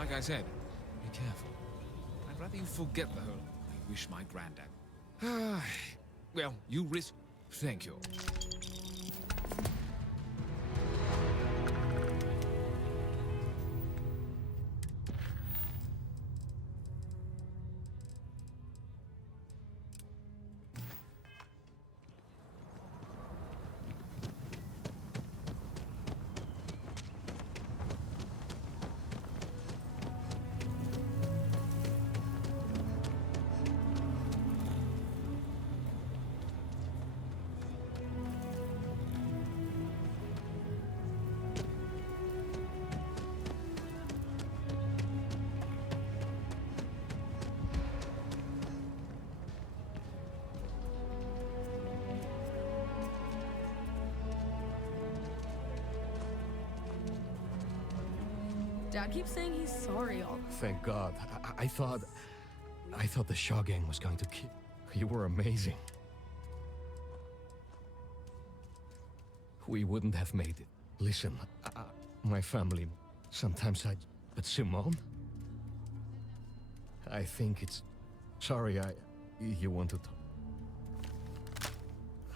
like I said, be careful. I'd rather you forget the whole I wish my granddad. Well, you risk. Thank you. Dad keeps saying he's sorry all. Thank God. I thought the Shaw gang was going to kill. You were amazing. We wouldn't have made it. Listen, my family, sometimes but Simone? I think it's... Sorry, you want to talk.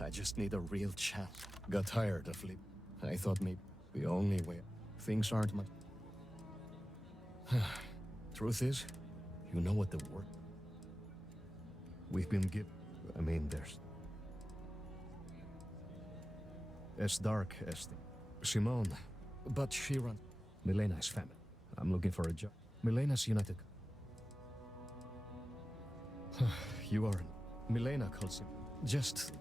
I just need a real chance. Got tired of living. I thought maybe the only way... Things aren't much... Truth is, you know what the word... We've been given... I mean, there's... As dark as the... Simone, but she runs... Milena's family. I'm looking for a job. Milena's United... You aren't. Milena calls him. Just...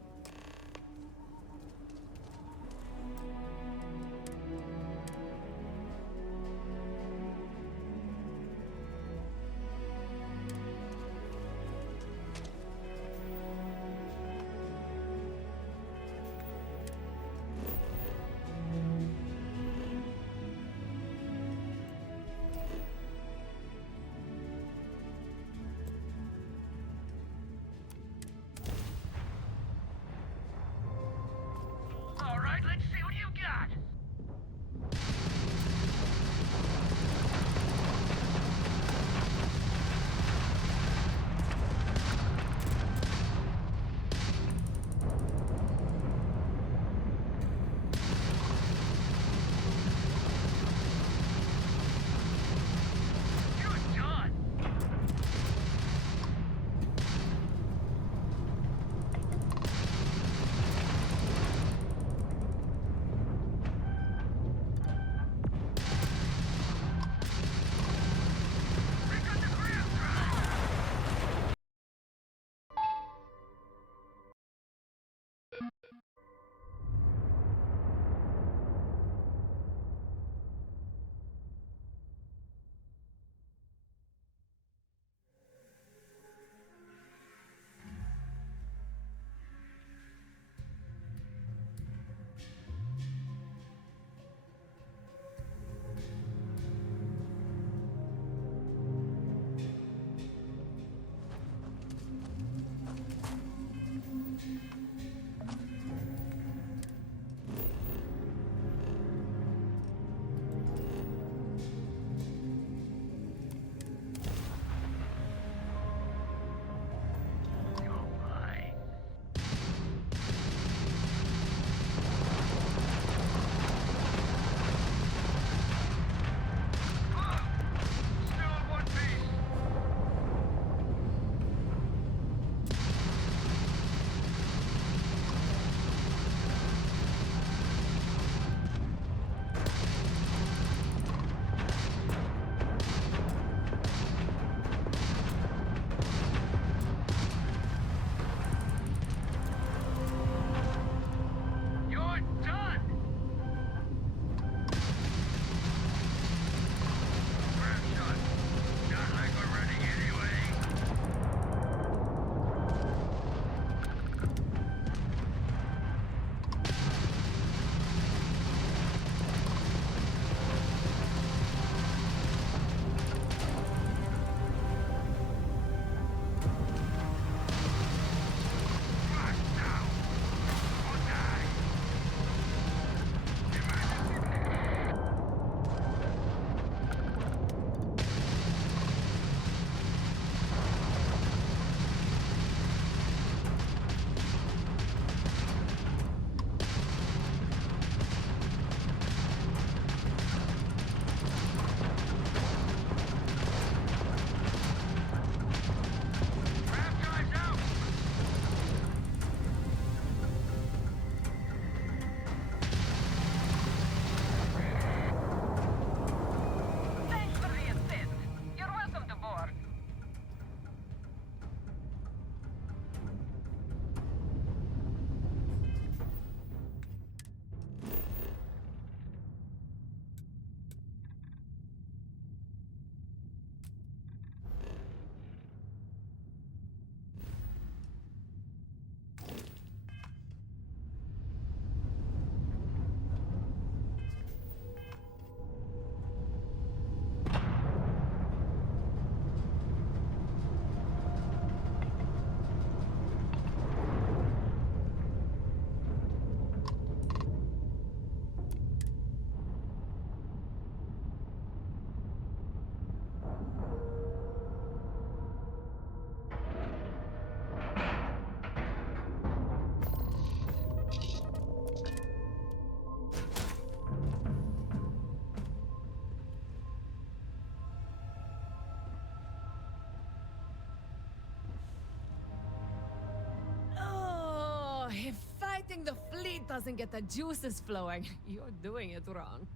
it doesn't get the juices flowing, you're doing it wrong.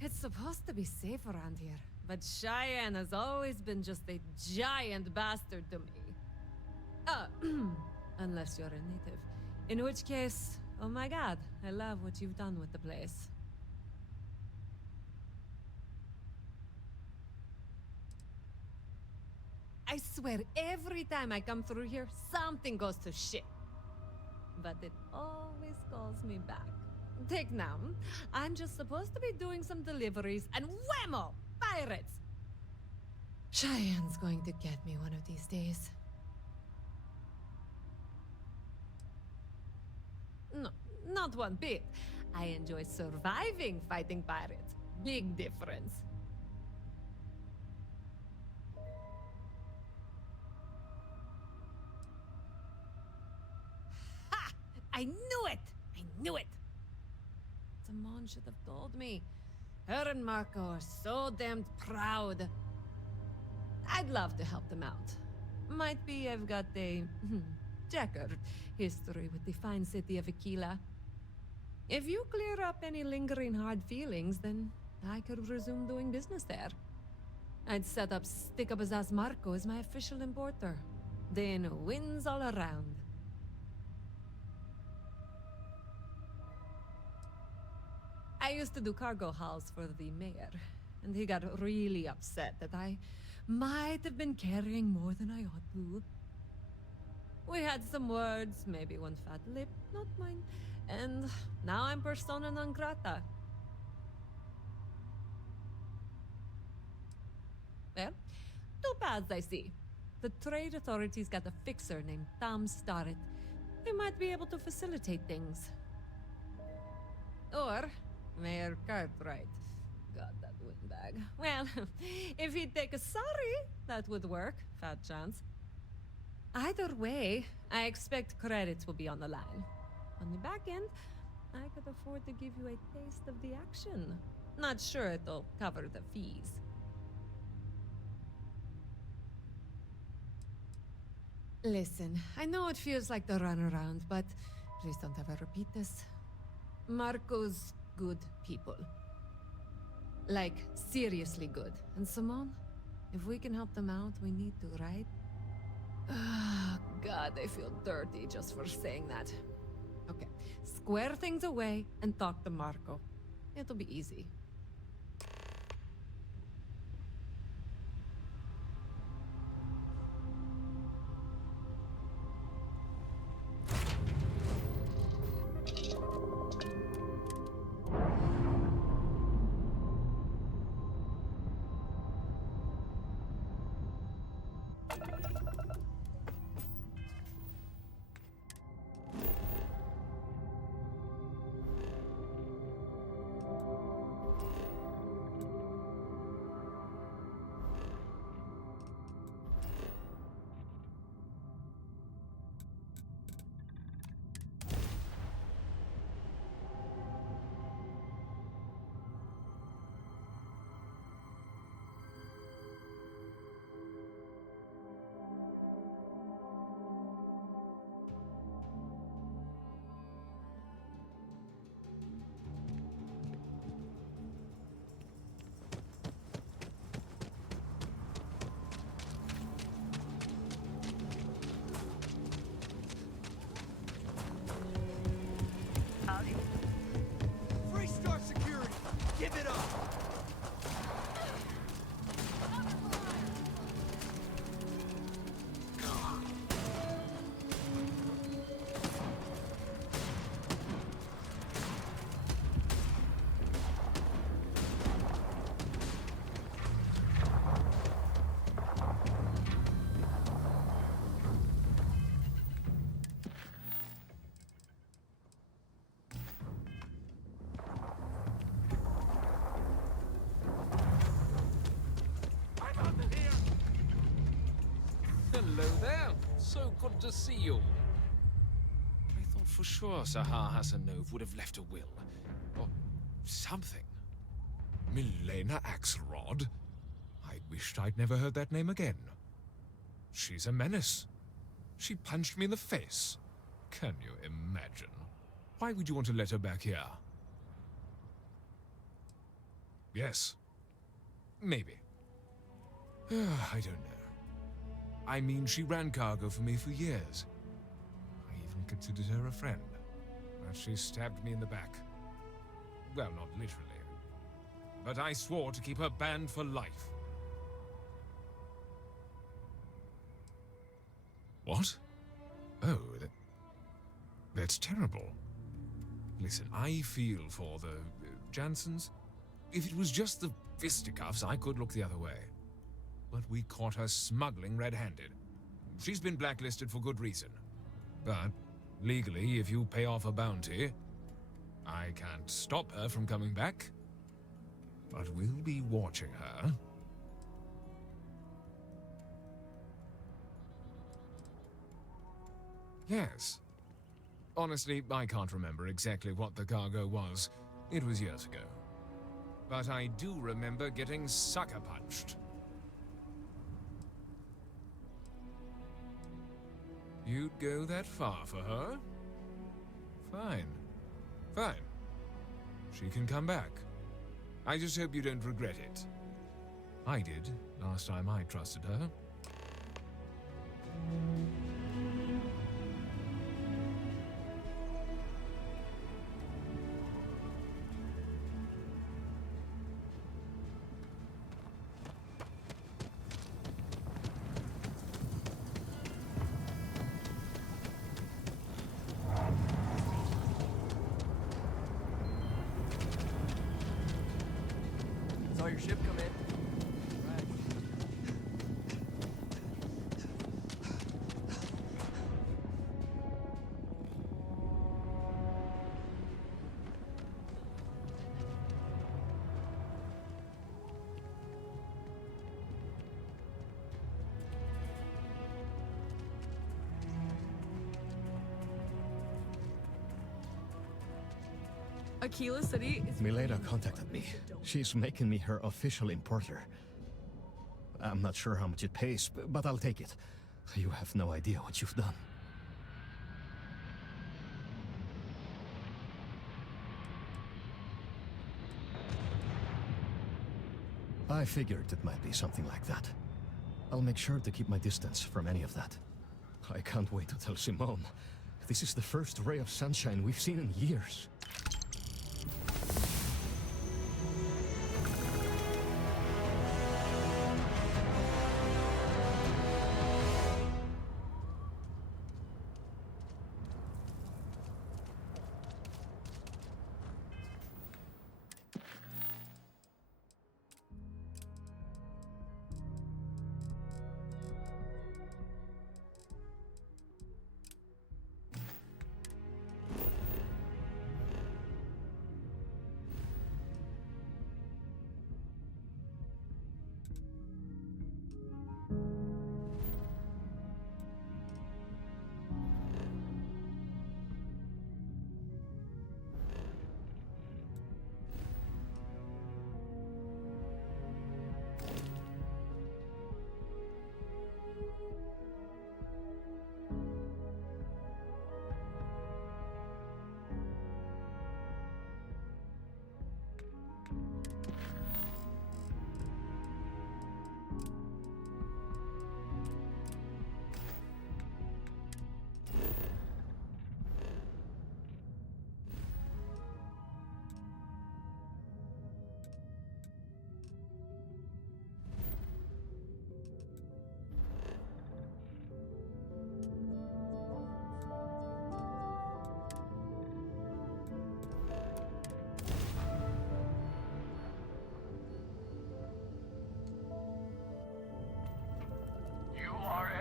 It's supposed to be safe around here, but Cheyenne has always been just a giant bastard to me. Unless you're a native. In which case, oh my god, I love what you've done with the place. I swear, every time I come through here, something goes to shit. But it always calls me back. Take now. I'm just supposed to be doing some deliveries, and whammo! Pirates! Cheyenne's going to get me one of these days. No, not one bit. I enjoy surviving fighting pirates. Big difference. Ha! I knew it! I knew it! Simone should have told me. Her and Marco are so damned proud. I'd love to help them out. Might be I've got a checkered history with the fine city of Aquila. If you clear up any lingering hard feelings, then I could resume doing business there. I'd set up Stick-Up-His-Ass Marco as my official importer. Then wins all around. I used to do cargo hauls for the mayor, and he got really upset that I might have been carrying more than I ought to. We had some words, maybe one fat lip, not mine, and now I'm persona non grata. Well, two paths I see. The trade authorities got a fixer named Tom Starrett. He might be able to facilitate things. Or Mayor Cartwright. God, that windbag. Well, if he'd take a sorry, that would work. Fat chance. Either way, I expect credits will be on the line. On the back end, I could afford to give you a taste of the action. Not sure it'll cover the fees. Listen, I know it feels like the runaround, but please don't ever repeat this. Marco's good people. Like, seriously good. And Simone, if we can help them out, we need to, right? Oh, God, I feel dirty just for saying that. Okay, square things away and talk to Marco. It'll be easy. Freestar Security, give it up! Hello there. So good to see you. I thought for sure Sahar Hassanov would have left a will. Or something. Milena Axelrod? I wished I'd never heard that name again. She's a menace. She punched me in the face. Can you imagine? Why would you want to let her back here? Yes. Maybe. I don't know. I mean, she ran cargo for me for years. I even considered her a friend. But she stabbed me in the back. Well, not literally. But I swore to keep her banned for life. What? Oh, that's terrible. Listen, I feel for the Jansens. If it was just the fisticuffs, I could look the other way. But we caught her smuggling red-handed. She's been blacklisted for good reason. But, legally, if you pay off a bounty, I can't stop her from coming back. But we'll be watching her. Yes. Honestly, I can't remember exactly what the cargo was. It was years ago. But I do remember getting sucker punched. You'd go that far for her? Fine. Fine. She can come back. I just hope you don't regret it. I did, last time I trusted her. Saw your ship come in. Right. Aquila City is... Milena contacted me. She's making me her official importer. I'm not sure how much it pays, but I'll take it. You have no idea what you've done. I figured it might be something like that. I'll make sure to keep my distance from any of that. I can't wait to tell Simone. This is the first ray of sunshine we've seen in years.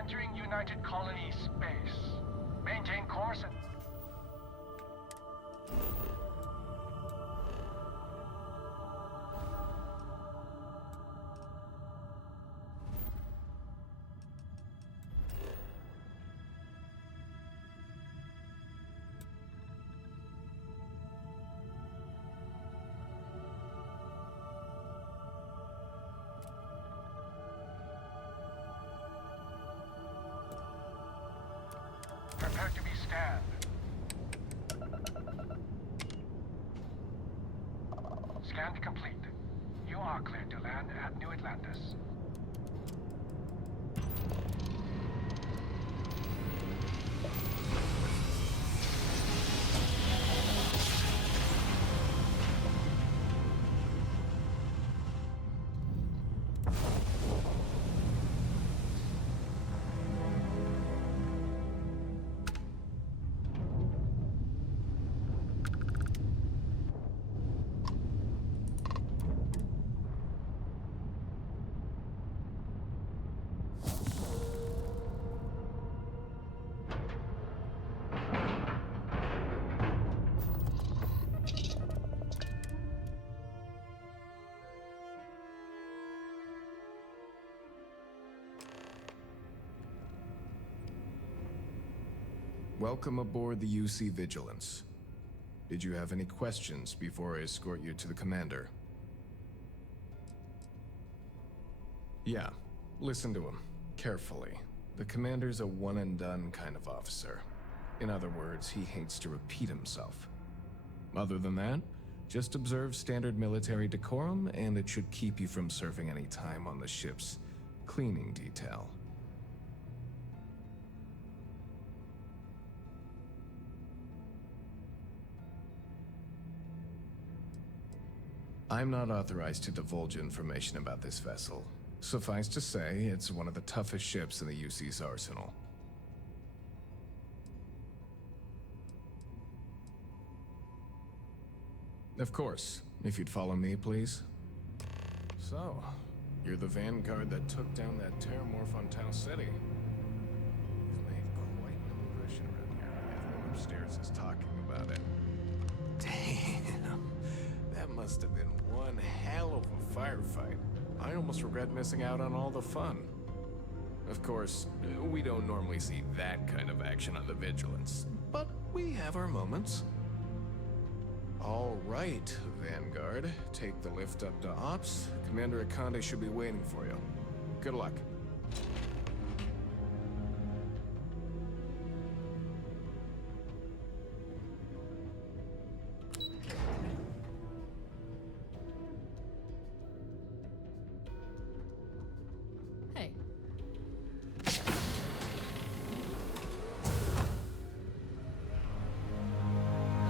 Entering United Colonies space. Maintain course and... Prepare to be scanned. Scan complete. You are cleared to land at New Atlantis. Welcome aboard the UC Vigilance. Did you have any questions before I escort you to the commander? Yeah, listen to him carefully. The commander's a one-and-done kind of officer. In other words, he hates to repeat himself. Other than that, just observe standard military decorum, and it should keep you from serving any time on the ship's cleaning detail. I'm not authorized to divulge information about this vessel. Suffice to say, it's one of the toughest ships in the UC's arsenal. Of course, if you'd follow me, please. So, you're the vanguard that took down that terramorph on Tau City. You've made quite an impression around here. Everyone upstairs is talking about it. Damn, that must have been one hell of a firefight. I almost regret missing out on all the fun. Of course, we don't normally see that kind of action on the Vigilance, but we have our moments. All right, Vanguard. Take the lift up to Ops. Commander Akande should be waiting for you. Good luck. Hey.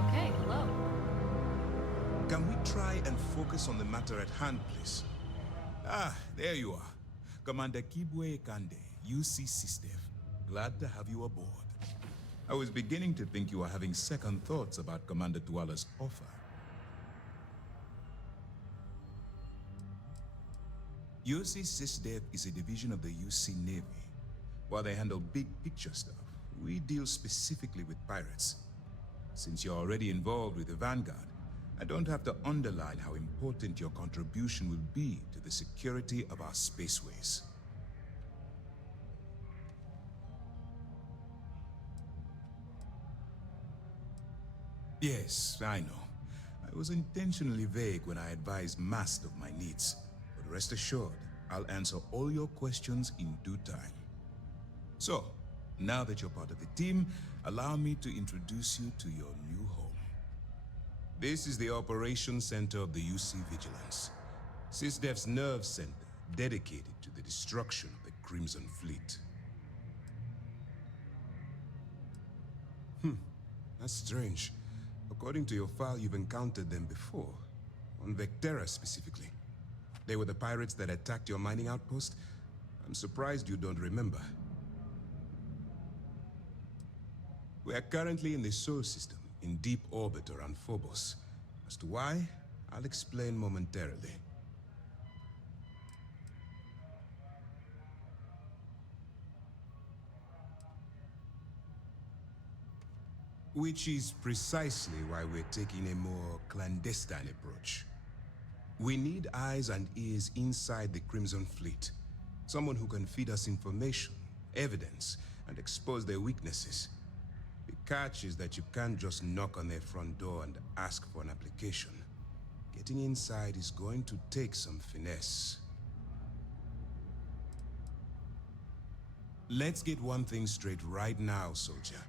Okay, hello. Can we try and focus on the matter at hand, please? Ah, there you are. Commander Kibwe Kande, UC SysDev. Glad to have you aboard. I was beginning to think you were having second thoughts about Commander Tuala's offer. UC SysDev is a division of the UC Navy. While they handle big picture stuff, we deal specifically with pirates. Since you're already involved with the Vanguard, I don't have to underline how important your contribution will be to the security of our spaceways. Yes, I know. I was intentionally vague when I advised Mast of my needs, but rest assured, I'll answer all your questions in due time. So, now that you're part of the team, allow me to introduce you to your new home. This is the Operations Center of the UC Vigilance, SysDev's nerve center dedicated to the destruction of the Crimson Fleet. That's strange. According to your file, you've encountered them before, on Vectera specifically. They were the pirates that attacked your mining outpost? I'm surprised you don't remember. We are currently in the Sol system, in deep orbit around Phobos. As to why, I'll explain momentarily. Which is precisely why we're taking a more clandestine approach. We need eyes and ears inside the Crimson Fleet. Someone who can feed us information, evidence, and expose their weaknesses. The catch is that you can't just knock on their front door and ask for an application. Getting inside is going to take some finesse. Let's get one thing straight right now, soldier.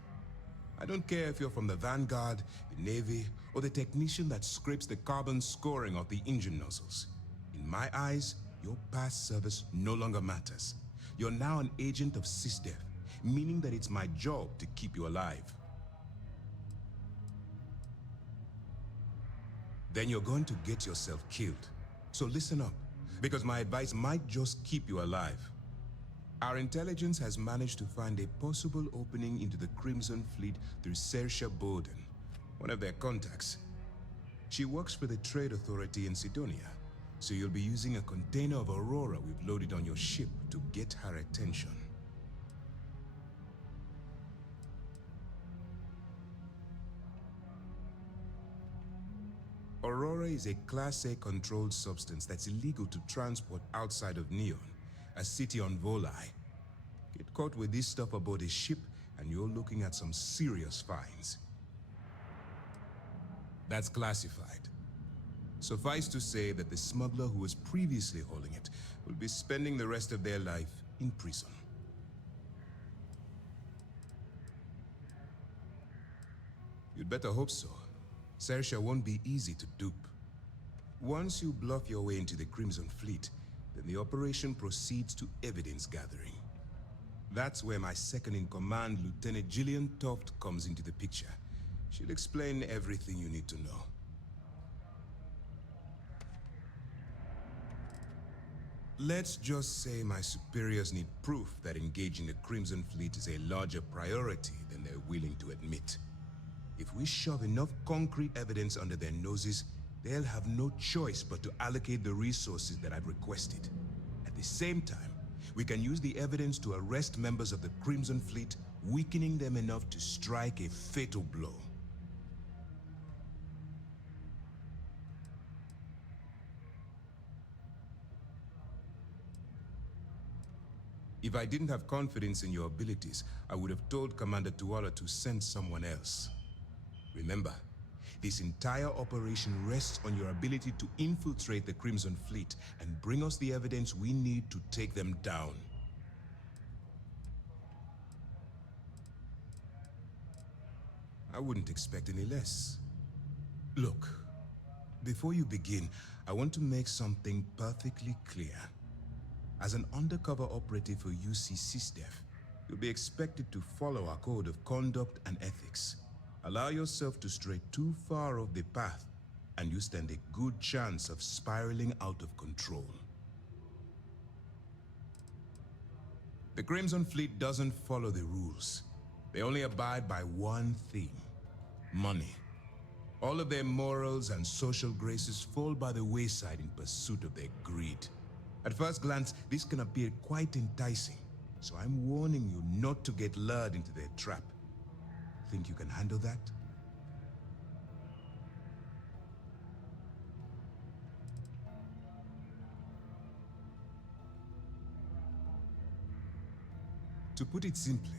I don't care if you're from the Vanguard, the Navy, or the technician that scrapes the carbon scoring off the engine nozzles. In my eyes, your past service no longer matters. You're now an agent of SysDev, meaning that it's my job to keep you alive. Then you're going to get yourself killed. So listen up, because my advice might just keep you alive. Our intelligence has managed to find a possible opening into the Crimson Fleet through Saoirse Bowden, one of their contacts. She works for the Trade Authority in Sidonia, so you'll be using a container of Aurora we've loaded on your ship to get her attention. Aurora is a Class A controlled substance that's illegal to transport outside of Neon, a city on Volai. Get caught with this stuff aboard a ship, and you're looking at some serious fines. That's classified. Suffice to say that the smuggler who was previously holding it will be spending the rest of their life in prison. You'd better hope so. Saoirse won't be easy to dupe. Once you bluff your way into the Crimson Fleet, then the operation proceeds to evidence gathering. That's where my second-in-command, Lieutenant Gillian Toft, comes into the picture. She'll explain everything you need to know. Let's just say my superiors need proof that engaging the Crimson Fleet is a larger priority than they're willing to admit. If we shove enough concrete evidence under their noses, they'll have no choice but to allocate the resources that I've requested. At the same time, we can use the evidence to arrest members of the Crimson Fleet, weakening them enough to strike a fatal blow. If I didn't have confidence in your abilities, I would have told Commander Tuala to send someone else. Remember, this entire operation rests on your ability to infiltrate the Crimson Fleet and bring us the evidence we need to take them down. I wouldn't expect any less. Look, before you begin, I want to make something perfectly clear. As an undercover operative for UC SysDev, you'll be expected to follow our code of conduct and ethics. Allow yourself to stray too far off the path, and you stand a good chance of spiraling out of control. The Crimson Fleet doesn't follow the rules. They only abide by one theme: money. All of their morals and social graces fall by the wayside in pursuit of their greed. At first glance, this can appear quite enticing, so I'm warning you not to get lured into their trap. Think you can handle that? To put it simply,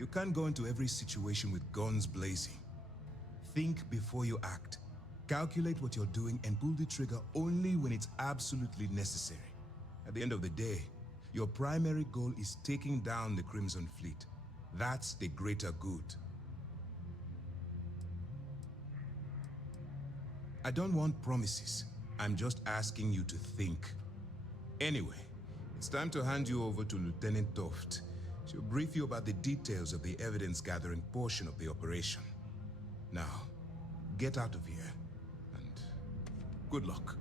you can't go into every situation with guns blazing. Think before you act. Calculate what you're doing and pull the trigger only when it's absolutely necessary. At the end of the day, your primary goal is taking down the Crimson Fleet. That's the greater good. I don't want promises. I'm just asking you to think. Anyway, it's time to hand you over to Lieutenant Toft. She'll brief you about the details of the evidence-gathering portion of the operation. Now, get out of here, and good luck.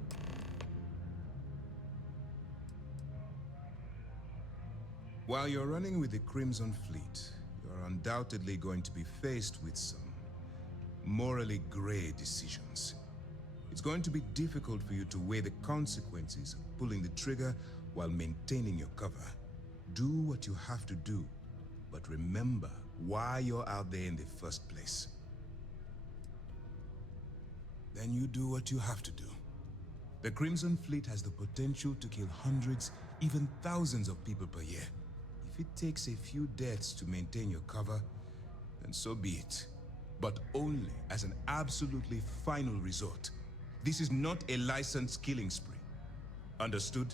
While you're running with the Crimson Fleet, you're undoubtedly going to be faced with some morally gray decisions. It's going to be difficult for you to weigh the consequences of pulling the trigger while maintaining your cover. Do what you have to do, but remember why you're out there in the first place. Then you do what you have to do. The Crimson Fleet has the potential to kill hundreds, even thousands of people per year. If it takes a few deaths to maintain your cover, then so be it. But only as an absolutely final resort. This is not a licensed killing spree. Understood?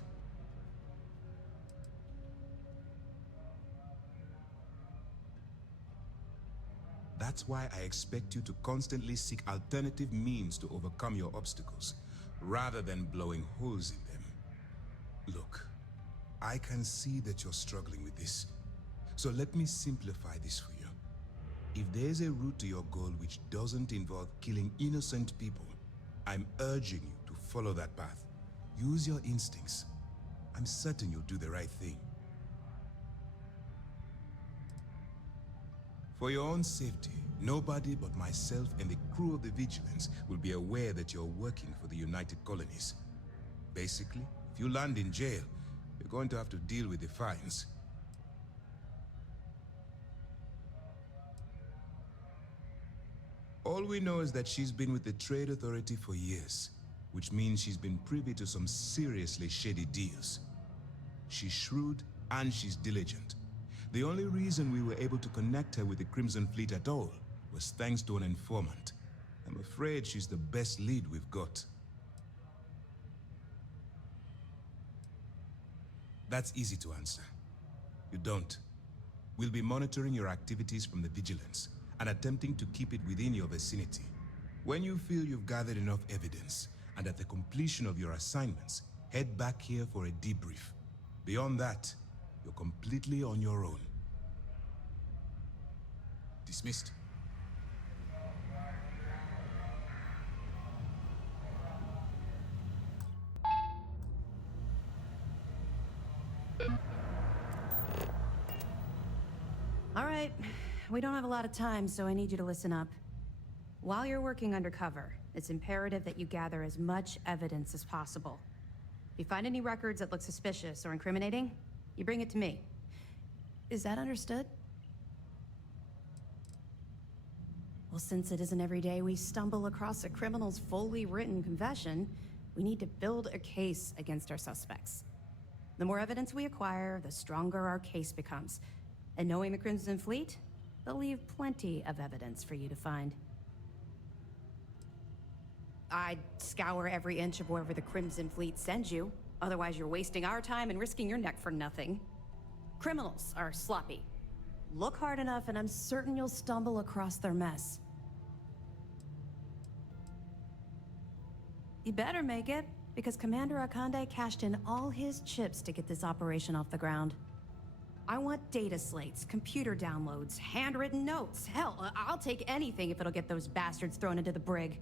That's why I expect you to constantly seek alternative means to overcome your obstacles, rather than blowing holes in them. Look, I can see that you're struggling with this. So let me simplify this for you. If there's a route to your goal which doesn't involve killing innocent people, I'm urging you to follow that path. Use your instincts. I'm certain you'll do the right thing. For your own safety, nobody but myself and the crew of the Vigilance will be aware that you're working for the United Colonies. Basically, if you land in jail, you're going to have to deal with the fines. All we know is that she's been with the Trade Authority for years, which means she's been privy to some seriously shady deals. She's shrewd and she's diligent. The only reason we were able to connect her with the Crimson Fleet at all was thanks to an informant. I'm afraid she's the best lead we've got. That's easy to answer. You don't. We'll be monitoring your activities from the Vigilance and attempting to keep it within your vicinity. When you feel you've gathered enough evidence, and at the completion of your assignments, head back here for a debrief. Beyond that, you're completely on your own. Dismissed. All right, we don't have a lot of time, so I need you to listen up. While you're working undercover, it's imperative that you gather as much evidence as possible. If you find any records that look suspicious or incriminating, you bring it to me. Is that understood? Well, since it isn't every day we stumble across a criminal's fully written confession, we need to build a case against our suspects. The more evidence we acquire, the stronger our case becomes. And knowing the Crimson Fleet, they'll leave plenty of evidence for you to find. I'd scour every inch of wherever the Crimson Fleet sends you. Otherwise, you're wasting our time and risking your neck for nothing. Criminals are sloppy. Look hard enough and I'm certain you'll stumble across their mess. You better make it, because Commander Akande cashed in all his chips to get this operation off the ground. I want data slates, computer downloads, handwritten notes. Hell, I'll take anything if it'll get those bastards thrown into the brig.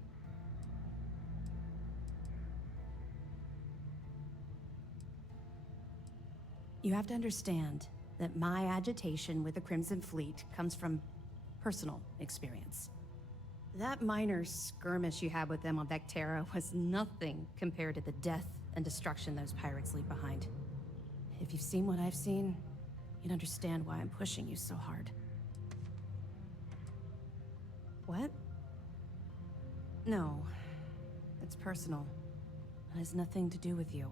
You have to understand that my agitation with the Crimson Fleet comes from personal experience. That minor skirmish you had with them on Vectera was nothing compared to the death and destruction those pirates leave behind. If you've seen what I've seen, you'd understand why I'm pushing you so hard. What? No. It's personal. It has nothing to do with you.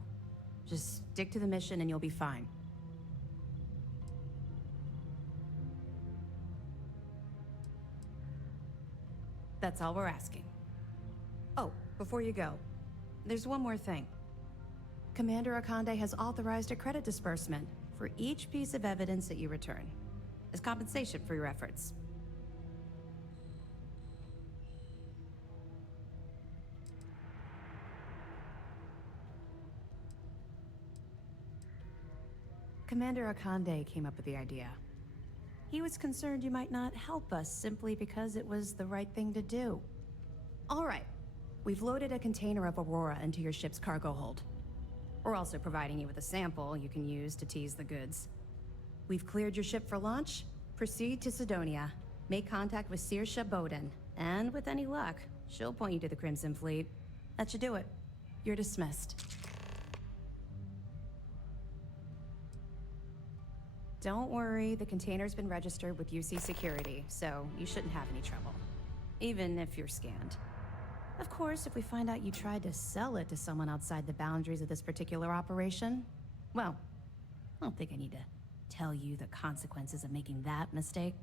Just stick to the mission and you'll be fine. That's all we're asking. Oh, before you go, there's one more thing. Commander Akande has authorized a credit disbursement for each piece of evidence that you return, as compensation for your efforts. Commander Akande came up with the idea. He was concerned you might not help us simply because it was the right thing to do. All right, we've loaded a container of Aurora into your ship's cargo hold. We're also providing you with a sample you can use to tease the goods. We've cleared your ship for launch. Proceed to Sidonia. Make contact with Saoirse Bowden, and with any luck, she'll point you to the Crimson Fleet. That should do it. You're dismissed. Don't worry, the container's been registered with UC Security, so you shouldn't have any trouble. Even if you're scanned. Of course, if we find out you tried to sell it to someone outside the boundaries of this particular operation, well, I don't think I need to tell you the consequences of making that mistake.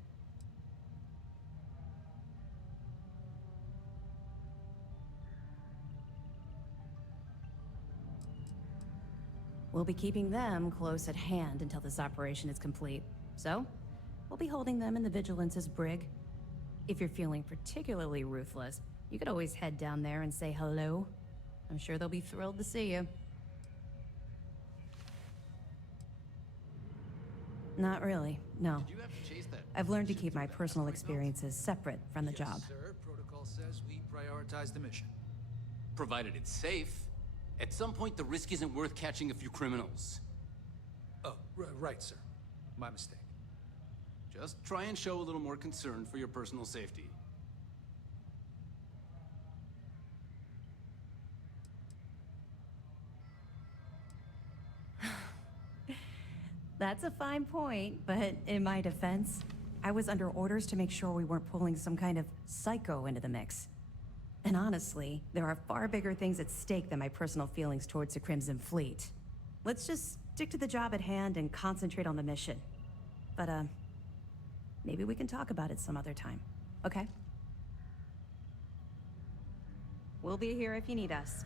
We'll be keeping them close at hand until this operation is complete. So, we'll be holding them in the Vigilance's brig. If you're feeling particularly ruthless, you could always head down there and say hello. I'm sure they'll be thrilled to see you. Not really, no. Did you have to chase that? I've learned to keep my personal experiences separate from the job. Sir, protocol says we prioritize the mission. Provided it's safe. At some point, the risk isn't worth catching a few criminals. Oh, right, sir. My mistake. Just try and show a little more concern for your personal safety. That's a fine point, but in my defense, I was under orders to make sure we weren't pulling some kind of psycho into the mix. And honestly, there are far bigger things at stake than my personal feelings towards the Crimson Fleet. Let's just stick to the job at hand and concentrate on the mission. But, maybe we can talk about it some other time, okay? We'll be here if you need us.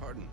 Pardon.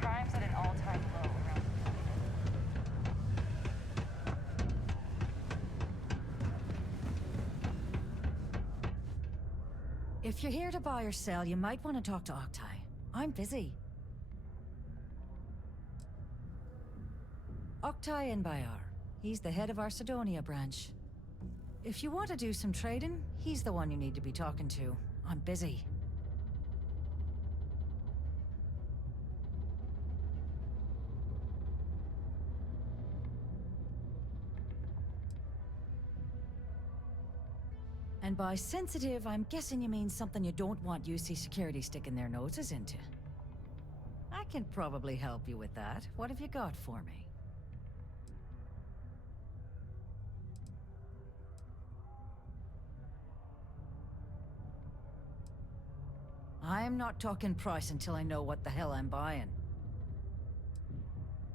Crime's at an all-time low around. If you're here to buy or sell, you might want to talk to Octai. I'm busy. Octai Bayar. He's the head of our Sidonia branch. If you want to do some trading, he's the one you need to be talking to. I'm busy. And by sensitive, I'm guessing you mean something you don't want UC security sticking their noses into. I can probably help you with that. What have you got for me? I'm not talking price until I know what the hell I'm buying.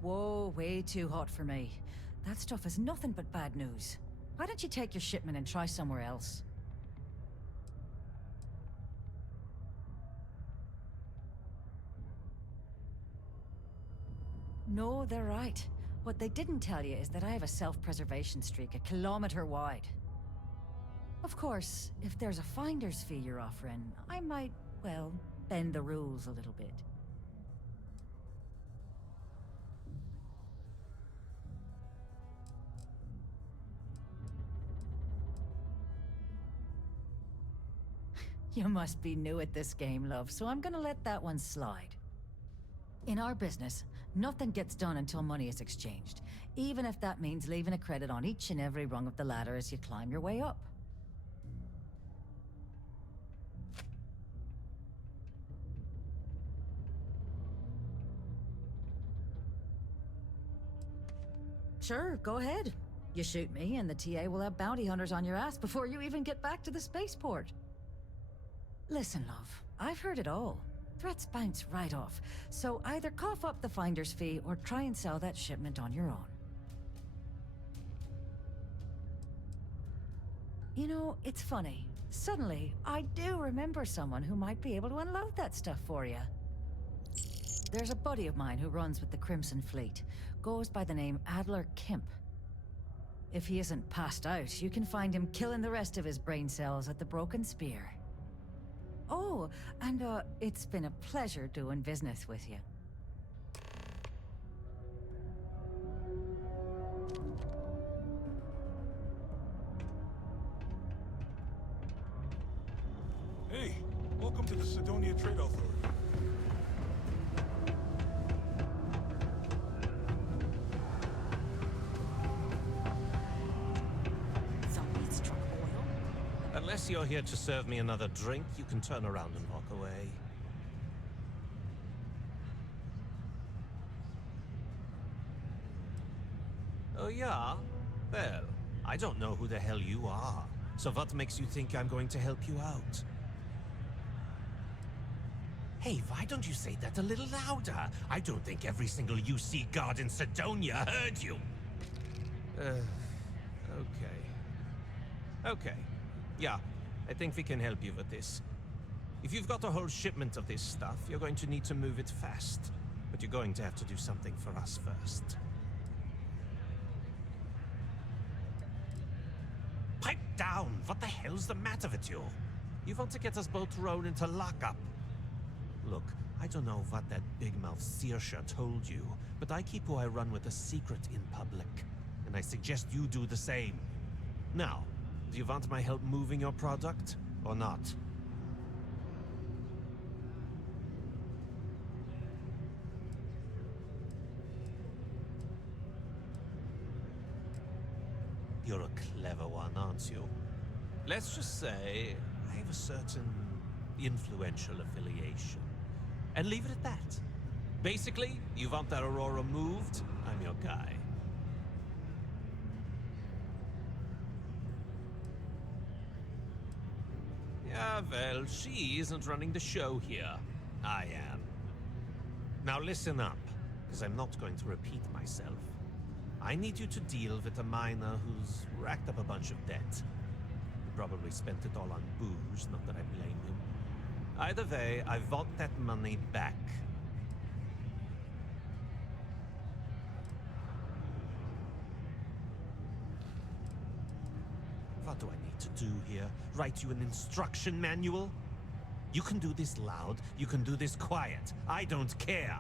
Whoa, way too hot for me. That stuff is nothing but bad news. Why don't you take your shipment and try somewhere else? No, they're right. What they didn't tell you is that I have a self-preservation streak 1 kilometer wide. Of course, if there's a finder's fee you're offering, I might, well, bend the rules a little bit. You must be new at this game, love, so I'm gonna let that one slide. In our business, nothing gets done until money is exchanged, even if that means leaving a credit on each and every rung of the ladder as you climb your way up. Sure, go ahead. You shoot me, and the TA will have bounty hunters on your ass before you even get back to the spaceport. Listen, love, I've heard it all. Threats bounce right off, so either cough up the finder's fee or try and sell that shipment on your own. You know, it's funny. Suddenly, I do remember someone who might be able to unload that stuff for you. There's a buddy of mine who runs with the Crimson Fleet. Goes by the name Adler Kemp. If he isn't passed out, you can find him killing the rest of his brain cells at the Broken Spear. Oh, and it's been a pleasure doing business with you. Hey, welcome to the Sidonia Trade Authority. Somebody's struck oil. Unless you're here to serve me another drink, you can turn around and walk away. Oh yeah? Well, I don't know who the hell you are. So what makes you think I'm going to help you out? Hey, why don't you say that a little louder? I don't think every single UC guard in Sidonia heard you. Okay. Okay. Yeah, I think we can help you with this. If you've got a whole shipment of this stuff, you're going to need to move it fast. But you're going to have to do something for us first. Pipe down! What the hell's the matter with you? You want to get us both thrown into lockup? Look, I don't know what that big-mouth Saoirse told you, but I keep who I run with a secret in public. And I suggest you do the same. Now, do you want my help moving your product, or not? You're a clever one, aren't you? Let's just say I have a certain influential affiliation. And leave it at that. Basically, you want that Aurora moved, I'm your guy. Yeah, well, she isn't running the show here. I am. Now listen up, because I'm not going to repeat myself. I need you to deal with a miner who's racked up a bunch of debt. He probably spent it all on booze, not that I blame him. Either way, I want that money back. What do I need to do here? Write you an instruction manual? You can do this loud, you can do this quiet. I don't care.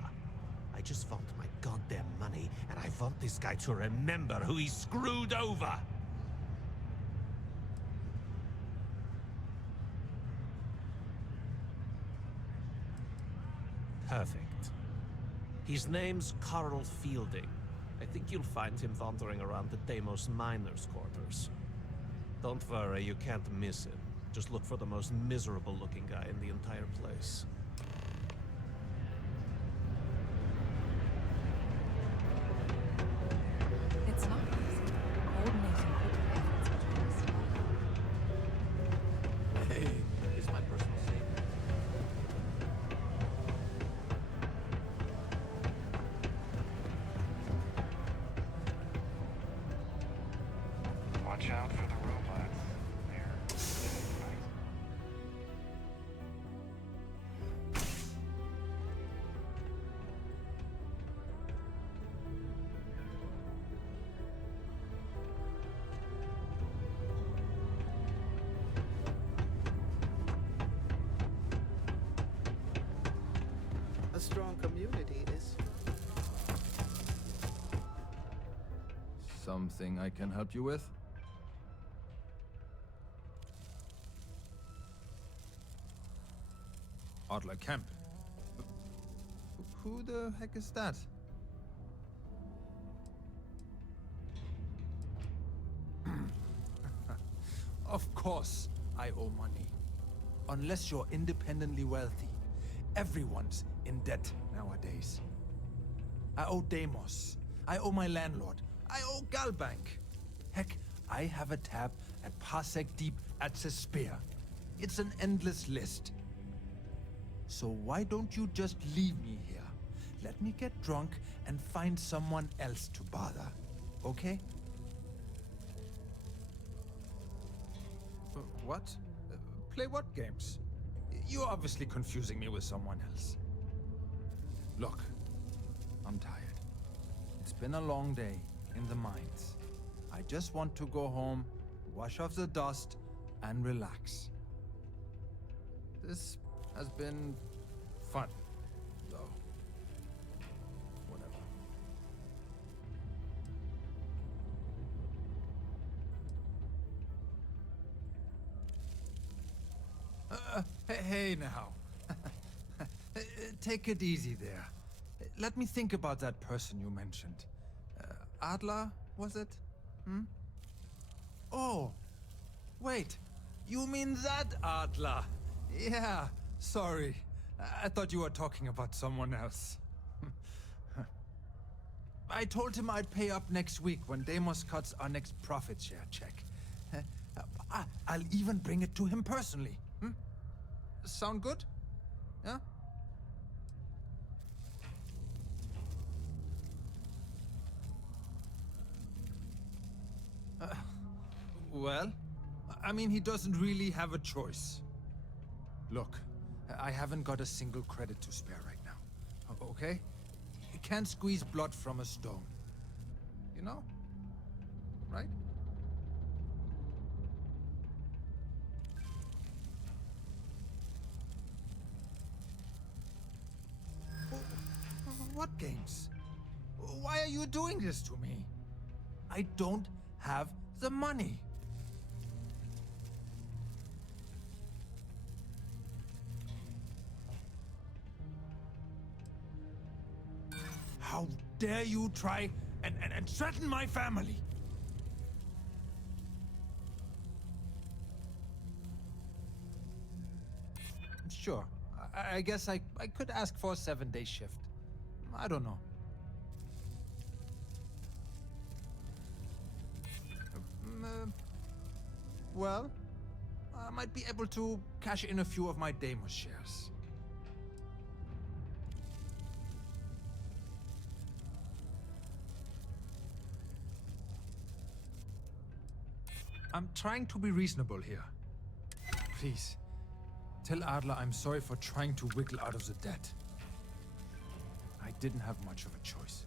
I just want my goddamn money, and I want this guy to remember who he screwed over. Perfect. His name's Carl Fielding. I think you'll find him wandering around the Deimos miners' quarters. Don't worry, you can't miss him. Just look for the most miserable-looking guy in the entire place. It's not easy. Coordinating quick efforts between us. Hey, it's my personal savior. Watch out for the robots. They're strong community is... Something I can help you with? Adler Camp. Who the heck is that? Of course, I owe money. Unless you're independently wealthy. Everyone's in debt nowadays. I owe Deimos. I owe my landlord. I owe Galbank. Heck, I have a tab at Parsec Deep at Cespear. It's an endless list. So why don't you just leave me here? Let me get drunk and find someone else to bother. Okay? What? Play what games? You're obviously confusing me with someone else. Look, I'm tired. It's been a long day in the mines. I just want to go home, wash off the dust, and relax. This has been fun, though. Whatever. Hey now. Take it easy there. Let me think about that person you mentioned. Adler, was it? Oh, wait. You mean that Adler? Yeah, sorry. I thought you were talking about someone else. I told him I'd pay up next week when Deimos cuts our next profit share check. I'll even bring it to him personally. Sound good? Yeah? Well, I mean, he doesn't really have a choice. Look, I haven't got a single credit to spare right now. Okay? You can't squeeze blood from a stone. You know? Right? What games? Why are you doing this to me? I don't have the money. How dare you try and threaten my family? Sure. I guess I could ask for a 7-day shift. I don't know. Well, I might be able to cash in a few of my Deimos shares. I'm trying to be reasonable here. Please, tell Adler I'm sorry for trying to wiggle out of the debt. I didn't have much of a choice.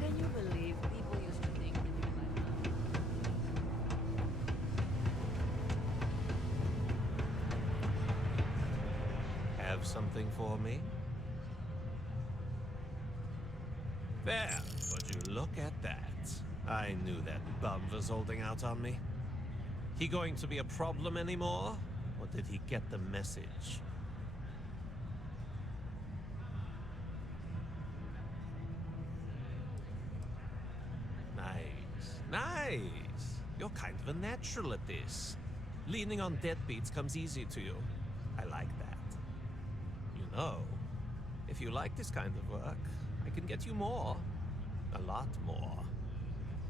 Can you believe people used to think that you might not? Have something for me? There, would you look at that? I knew that bum was holding out on me. He going to be a problem anymore? Or did he get the message? Nice. You're kind of a natural at this. Leaning on deadbeats comes easy to you. I like that. You know, If you like this kind of work, I can get you more. A lot more.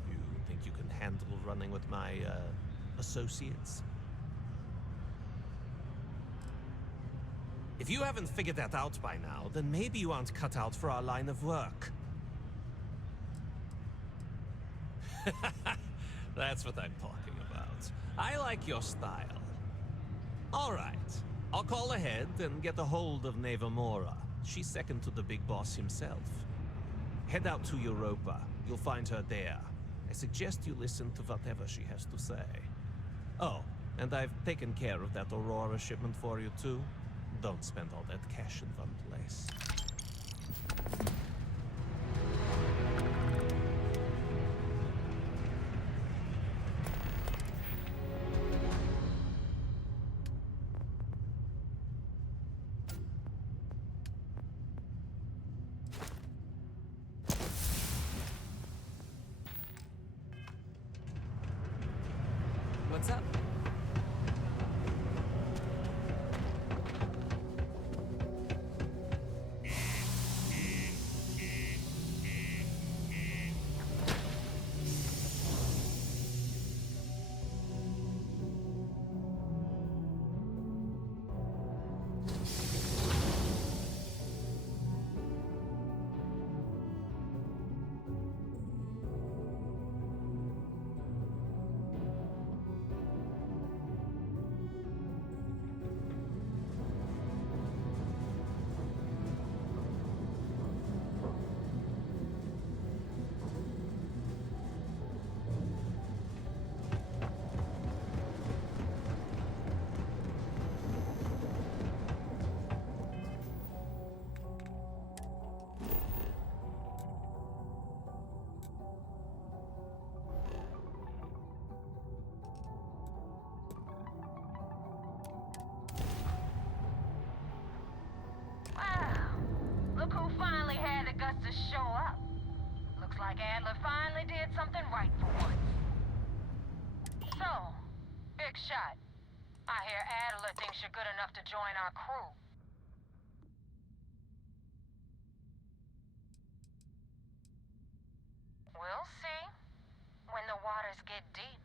You think you can handle running with my, associates? If you haven't figured that out by now, then maybe you aren't cut out for our line of work. That's what I'm talking about. I like your style. All right. I'll call ahead and get a hold of Neva Mora. She's second to the big boss himself. Head out to Europa. You'll find her there. I suggest you listen to whatever she has to say. Oh, and I've taken care of that Aurora shipment for you too. Don't spend all that cash in one place. What's up? Look who finally had the guts to show up. Looks like Adler finally did something right for once. So, big shot. I hear Adler thinks you're good enough to join our crew. We'll see. When the waters get deep,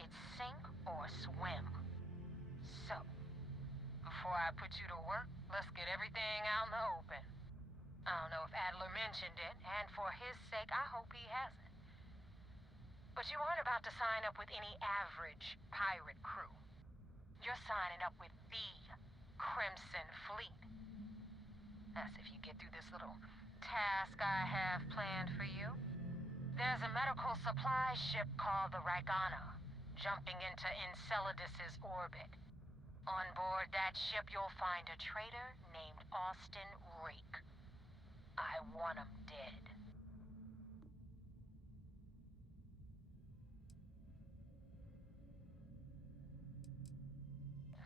it's sink or swim. So, before I put you to work, let's get everything out in the open. I don't know if Adler mentioned it, and for his sake, I hope he hasn't. But you aren't about to sign up with any average pirate crew. You're signing up with the Crimson Fleet. That's if you get through this little task I have planned for you. There's a medical supply ship called the Ragana, jumping into Enceladus's orbit. On board that ship, you'll find a traitor named Austin Rake. I want him dead.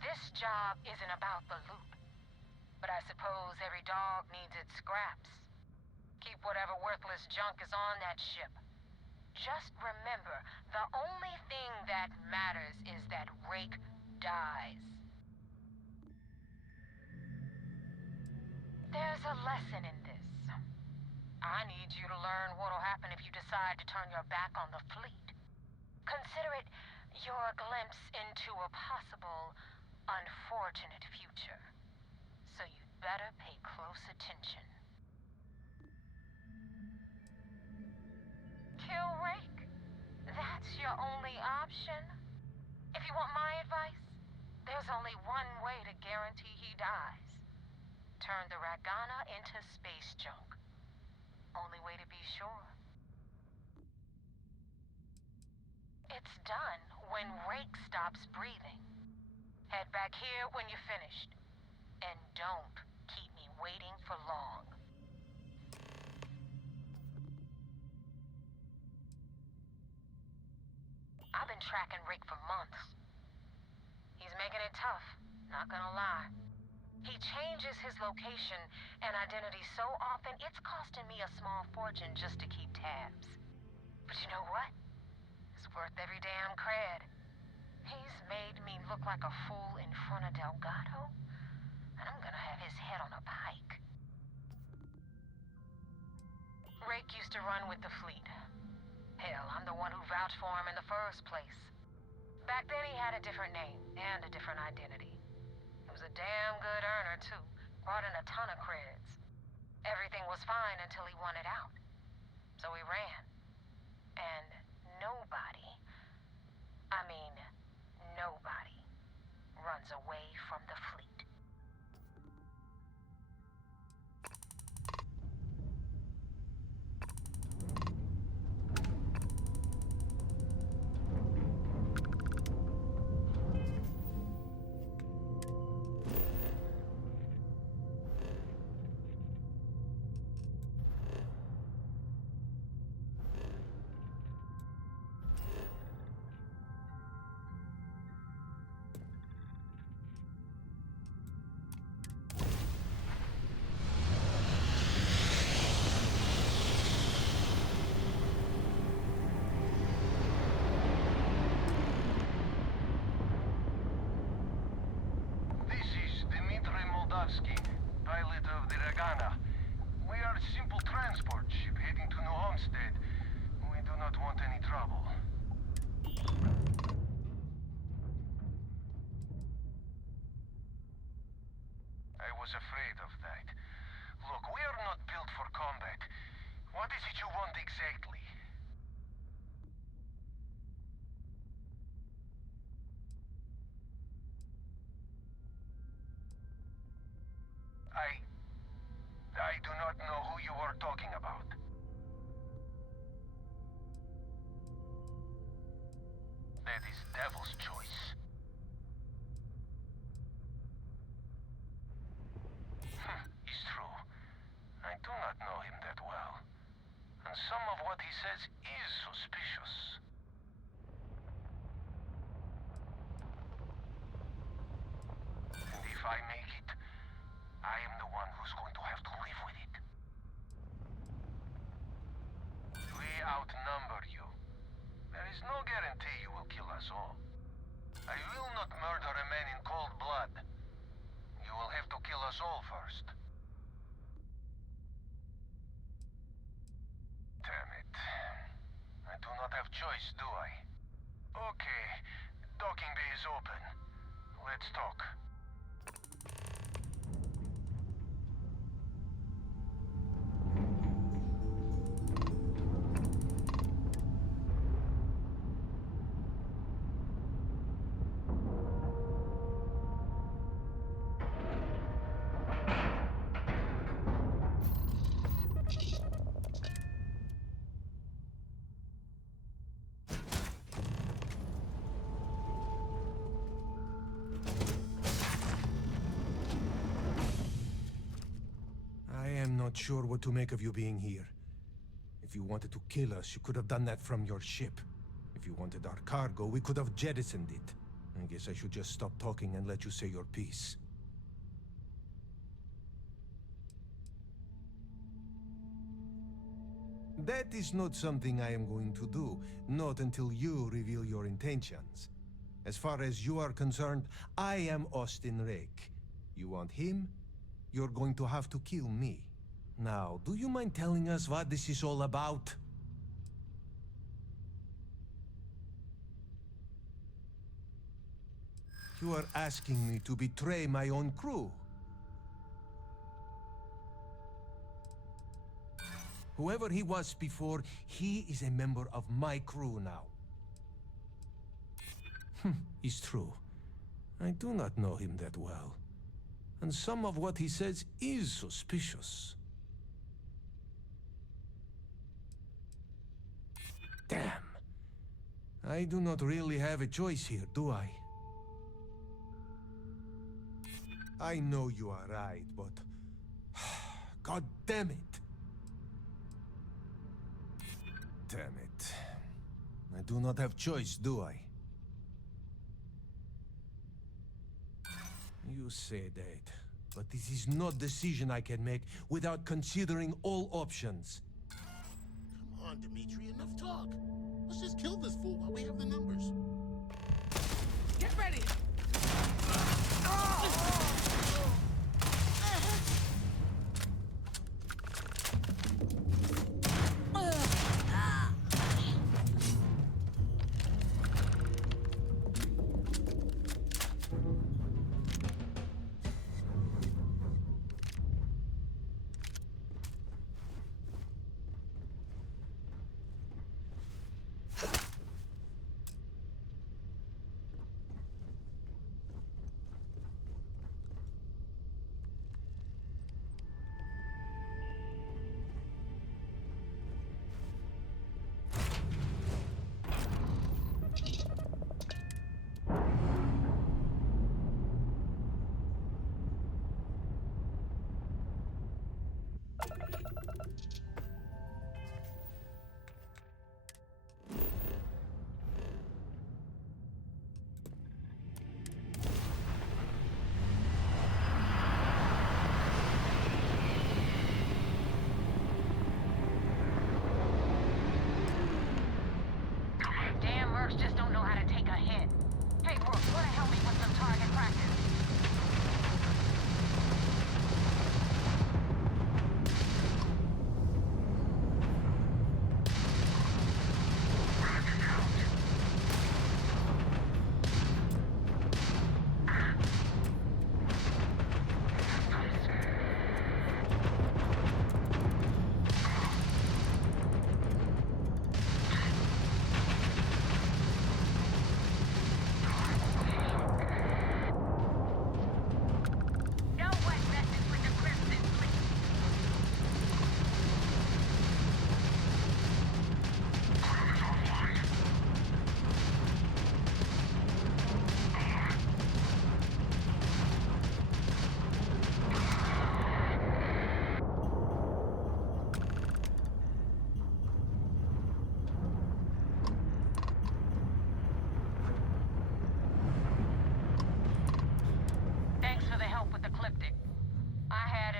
This job isn't about the loot, but I suppose every dog needs its scraps. Keep whatever worthless junk is on that ship. Just remember, the only thing that matters is that Rake dies. There's a lesson in this. I need you to learn what'll happen if you decide to turn your back on the fleet. Consider it your glimpse into a possible, unfortunate future. So you'd better pay close attention. Kill Rake? That's your only option? If you want my advice, there's only one way to guarantee he dies. Turn the Ragana into space junk. Only way to be sure. It's done when Rake stops breathing. Head back here when you're finished. And don't keep me waiting for long. I've been tracking Rake for months. He's making it tough, not gonna lie. He changes his location and identity so often, it's costing me a small fortune just to keep tabs. But you know what? It's worth every damn cred. He's made me look like a fool in front of Delgado, and I'm gonna have his head on a pike. used to run with the fleet. Hell, I'm the one who vouched for him in the first place. Back then he had a different name and a different identity. He was a damn good earner, too. Brought in a ton of creds. Everything was fine until he wanted out. So he ran. And nobody, I mean, nobody, runs away from the fleet. Pilot of the Regana. We are a simple transport ship heading to New Homestead. We do not want any trouble. I was afraid of that. Look, we are not built for combat. What is it you want exactly? I do not know who you are talking about. That is Devil's choice. It's true. I do not know him that well. And some of what he says is suspicious. And if I make it, I am the one who's going to have to live with it. We outnumber you. There is no guarantee you will kill us all. I will not murder a man in cold blood. You will have to kill us all first. Damn it. I do not have choice, do I? Okay. Docking bay is open. Let's talk. Not sure what to make of you being here. If you wanted to kill us, you could have done that from your ship. If you wanted our cargo, we could have jettisoned it. I guess I should just stop talking and let you say your piece. That is not something I am going to do, not until you reveal your intentions. As far as you are concerned, I am Austin Rake. You want him? You're going to have to kill me. Now, do you mind telling us what this is all about? You are asking me to betray my own crew. Whoever he was before, he is a member of my crew now. It's true. I do not know him that well. And some of what he says is suspicious. Damn. I do not really have a choice here, do I? I know you are right, but... God damn it! Damn it. I do not have choice, do I? You say that, but this is not a decision I can make without considering all options. Come on, Dimitri, enough talk. Let's just kill this fool while we have the numbers. Get ready!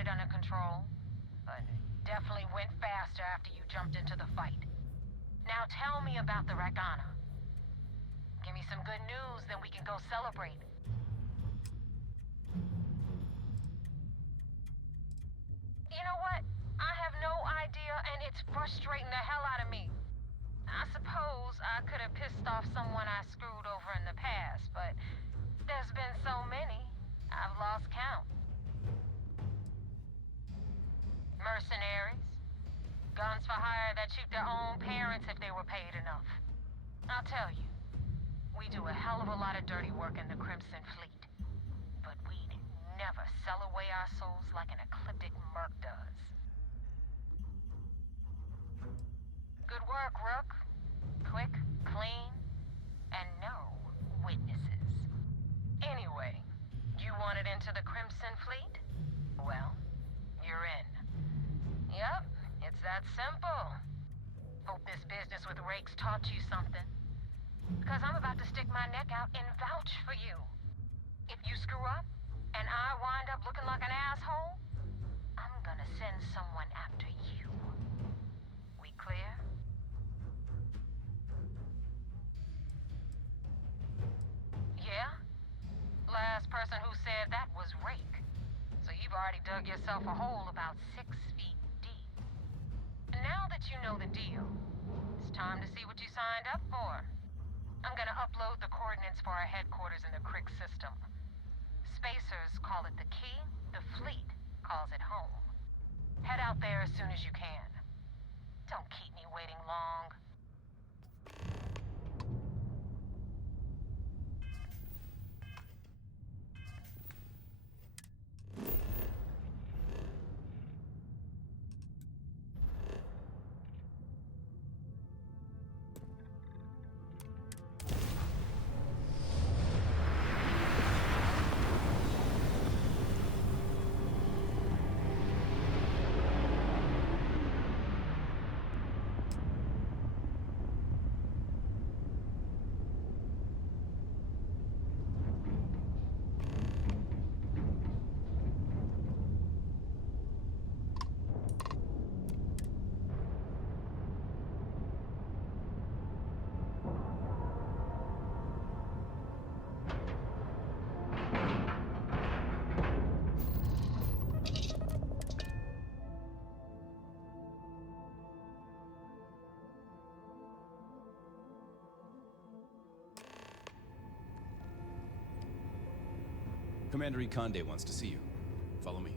it under control, but it definitely went faster after you jumped into the fight. Now tell me about the Ragana. Give me some good news, then we can go celebrate. You know what? I have no idea, and it's frustrating the hell out of me. I suppose I could have pissed off someone I screwed over in the past, but there's been so many, I've lost count. Mercenaries. Guns for hire that shoot their own parents if they were paid enough. I'll tell you, we do a hell of a lot of dirty work in the Crimson Fleet, but we'd never sell away our souls like an ecliptic merc does. Good work, Rook. Quick, clean, and no witnesses. Anyway, you wanted into the Crimson Fleet? Well, you're in. Yup, it's that simple. Hope this business with Rakes taught you something. Because I'm about to stick my neck out and vouch for you. If you screw up, and I wind up looking like an asshole, I'm gonna send someone after you. We clear? Yeah? Last person who said that was Rake. So you've already dug yourself a hole about 6 feet deep. And now that you know the deal, it's time to see what you signed up for. I'm gonna upload the coordinates for our headquarters in the Crick system. Spacers call it the key, the fleet calls it home. Head out there as soon as you can. Don't keep me waiting long. Commander Ikande wants to see you. Follow me.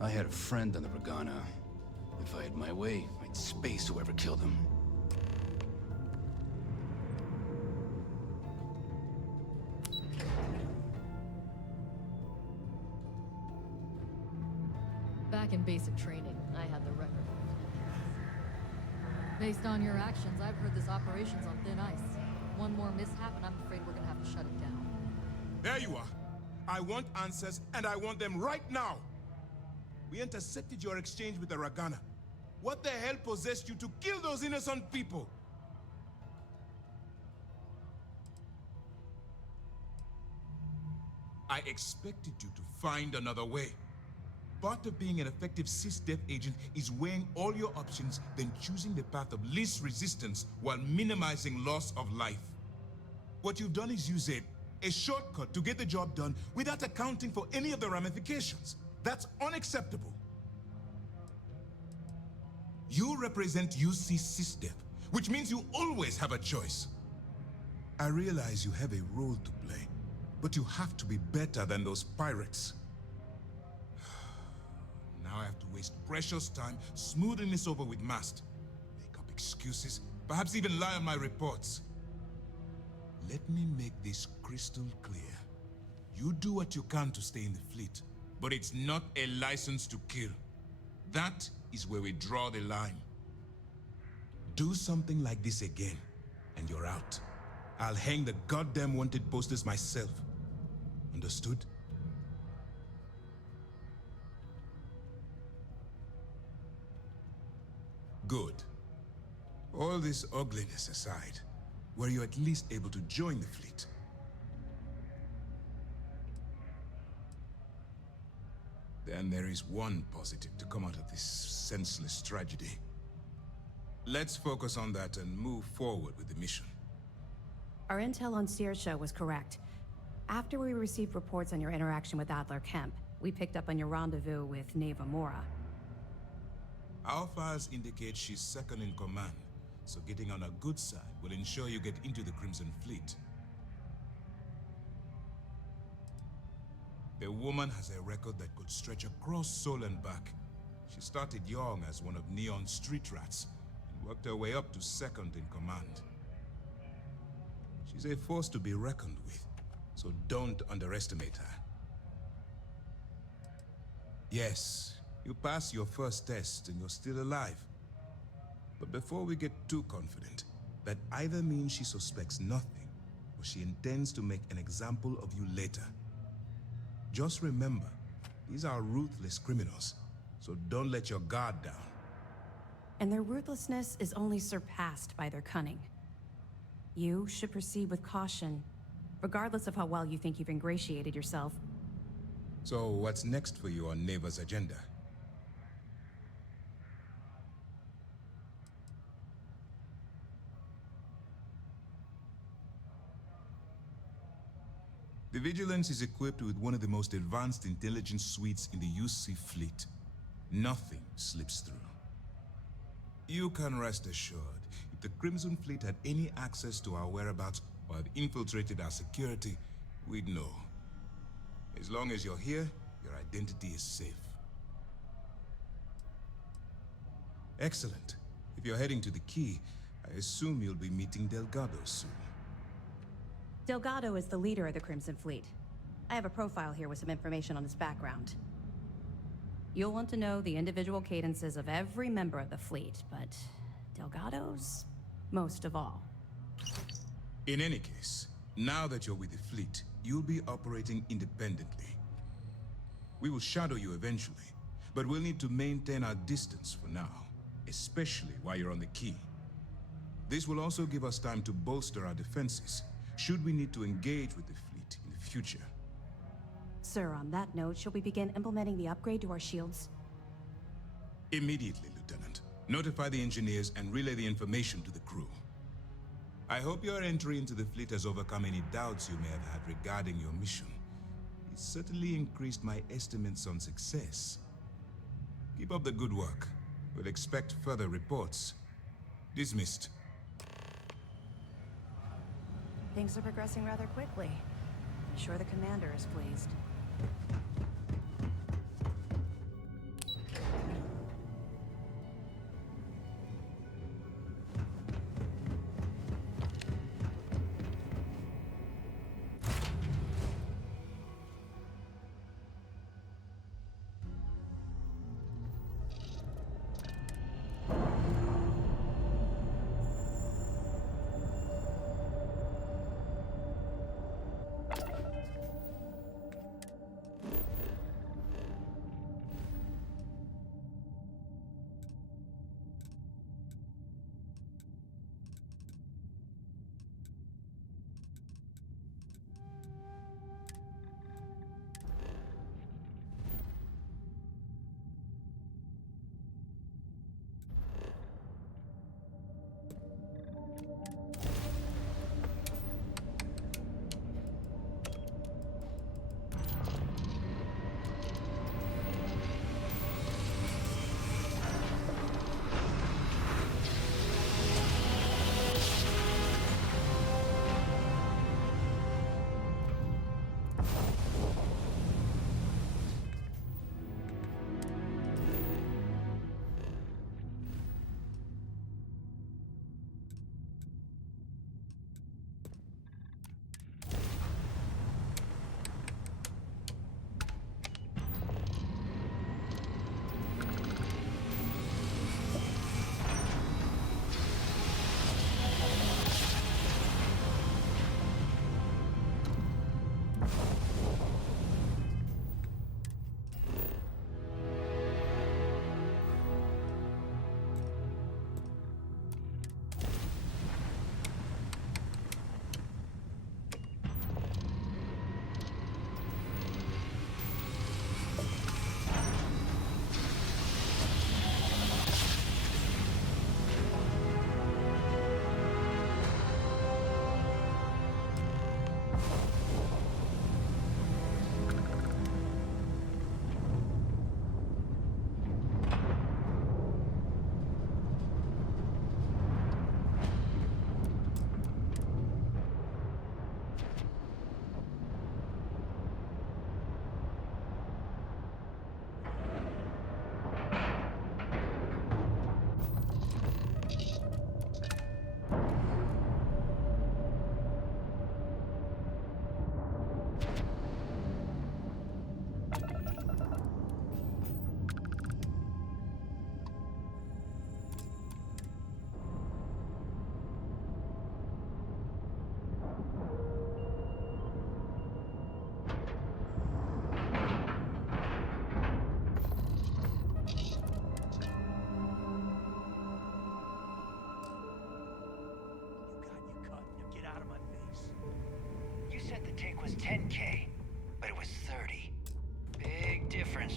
I had a friend on the Ragana. If I had my way, I'd space whoever killed him. Back in basic training, I had the record. Based on your actions, I've heard this operation's on thin ice. One more mishap and I'm afraid we're gonna have to shut it down. There you are. I want answers, and I want them right now. We intercepted your exchange with the Ragana. What the hell possessed you to kill those innocent people? I expected you to find another way. Part of being an effective SysDef agent is weighing all your options, then choosing the path of least resistance while minimizing loss of life. What you've done is use a shortcut to get the job done without accounting for any of the ramifications. That's unacceptable. You represent UC SysDef, which means you always have a choice. I realize you have a role to play, but you have to be better than those pirates. Now I have to waste precious time smoothing this over with Mast. Make up excuses, perhaps even lie on my reports. Let me make this crystal clear. You do what you can to stay in the fleet, but it's not a license to kill. That is where we draw the line. Do something like this again, and you're out. I'll hang the goddamn wanted posters myself. Understood? Good. All this ugliness aside, were you at least able to join the fleet? Then there is one positive to come out of this senseless tragedy. Let's focus on that and move forward with the mission. Our intel on Saoirse was correct. After we received reports on your interaction with Adler Kemp, we picked up on your rendezvous with Neva Mora. Our files indicate she's second in command, so getting on her good side will ensure you get into the Crimson Fleet. The woman has a record that could stretch across Sol and back. She started young as one of Neon's street rats, and worked her way up to second in command. She's a force to be reckoned with, so don't underestimate her. Yes, you passed your first test and you're still alive. But before we get too confident, that either means she suspects nothing, or she intends to make an example of you later. Just remember, these are ruthless criminals, so don't let your guard down. And their ruthlessness is only surpassed by their cunning. You should proceed with caution, regardless of how well you think you've ingratiated yourself. So what's next for you on Neva's agenda? The Vigilance is equipped with one of the most advanced intelligence suites in the UC fleet. Nothing slips through. You can rest assured, if the Crimson Fleet had any access to our whereabouts or had infiltrated our security, we'd know. As long as you're here, your identity is safe. Excellent. If you're heading to the Key, I assume you'll be meeting Delgado soon. Delgado is the leader of the Crimson Fleet. I have a profile here with some information on his background. You'll want to know the individual cadences of every member of the fleet, but Delgado's most of all. In any case, now that you're with the fleet, you'll be operating independently. We will shadow you eventually, but we'll need to maintain our distance for now, especially while you're on the Key. This will also give us time to bolster our defenses, should we need to engage with the fleet in the future. Sir, on that note, shall we begin implementing the upgrade to our shields? Immediately, Lieutenant. Notify the engineers and relay the information to the crew. I hope your entry into the fleet has overcome any doubts you may have had regarding your mission. It certainly increased my estimates on success. Keep up the good work. We'll expect further reports. Dismissed. Things are progressing rather quickly. I'm sure the commander is pleased.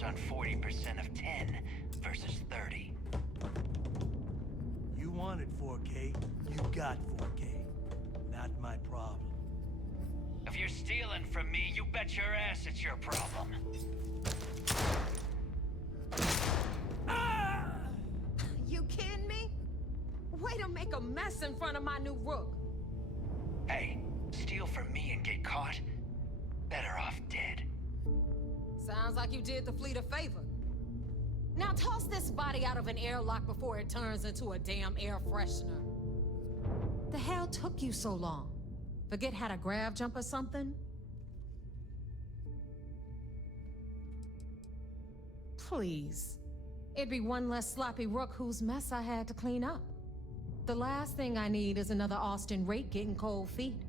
on 40% of 10 versus 30. You wanted 4K, you got 4K. Not my problem. If you're stealing from me, you bet your ass it's your problem. You kidding me? Way to make a mess in front of my new rook. Hey, steal from me and get caught? Better off dead. Sounds like you did the fleet a favor. Now toss this body out of an airlock before it turns into a damn air freshener. The hell took you so long? Forget how to grav jump or something? Please. It'd be one less sloppy rook whose mess I had to clean up. The last thing I need is another Austin Rake getting cold feet.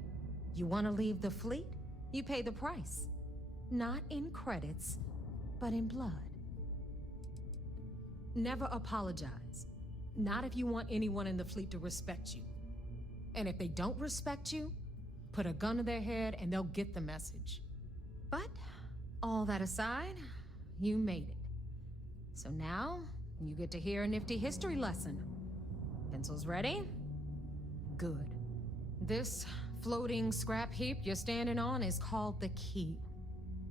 You want to leave the fleet? You pay the price. Not in credits, but in blood. Never apologize. Not if you want anyone in the fleet to respect you. And if they don't respect you, put a gun to their head and they'll get the message. But, all that aside, you made it. So now, you get to hear a nifty history lesson. Pencils ready? Good. This floating scrap heap you're standing on is called the Key.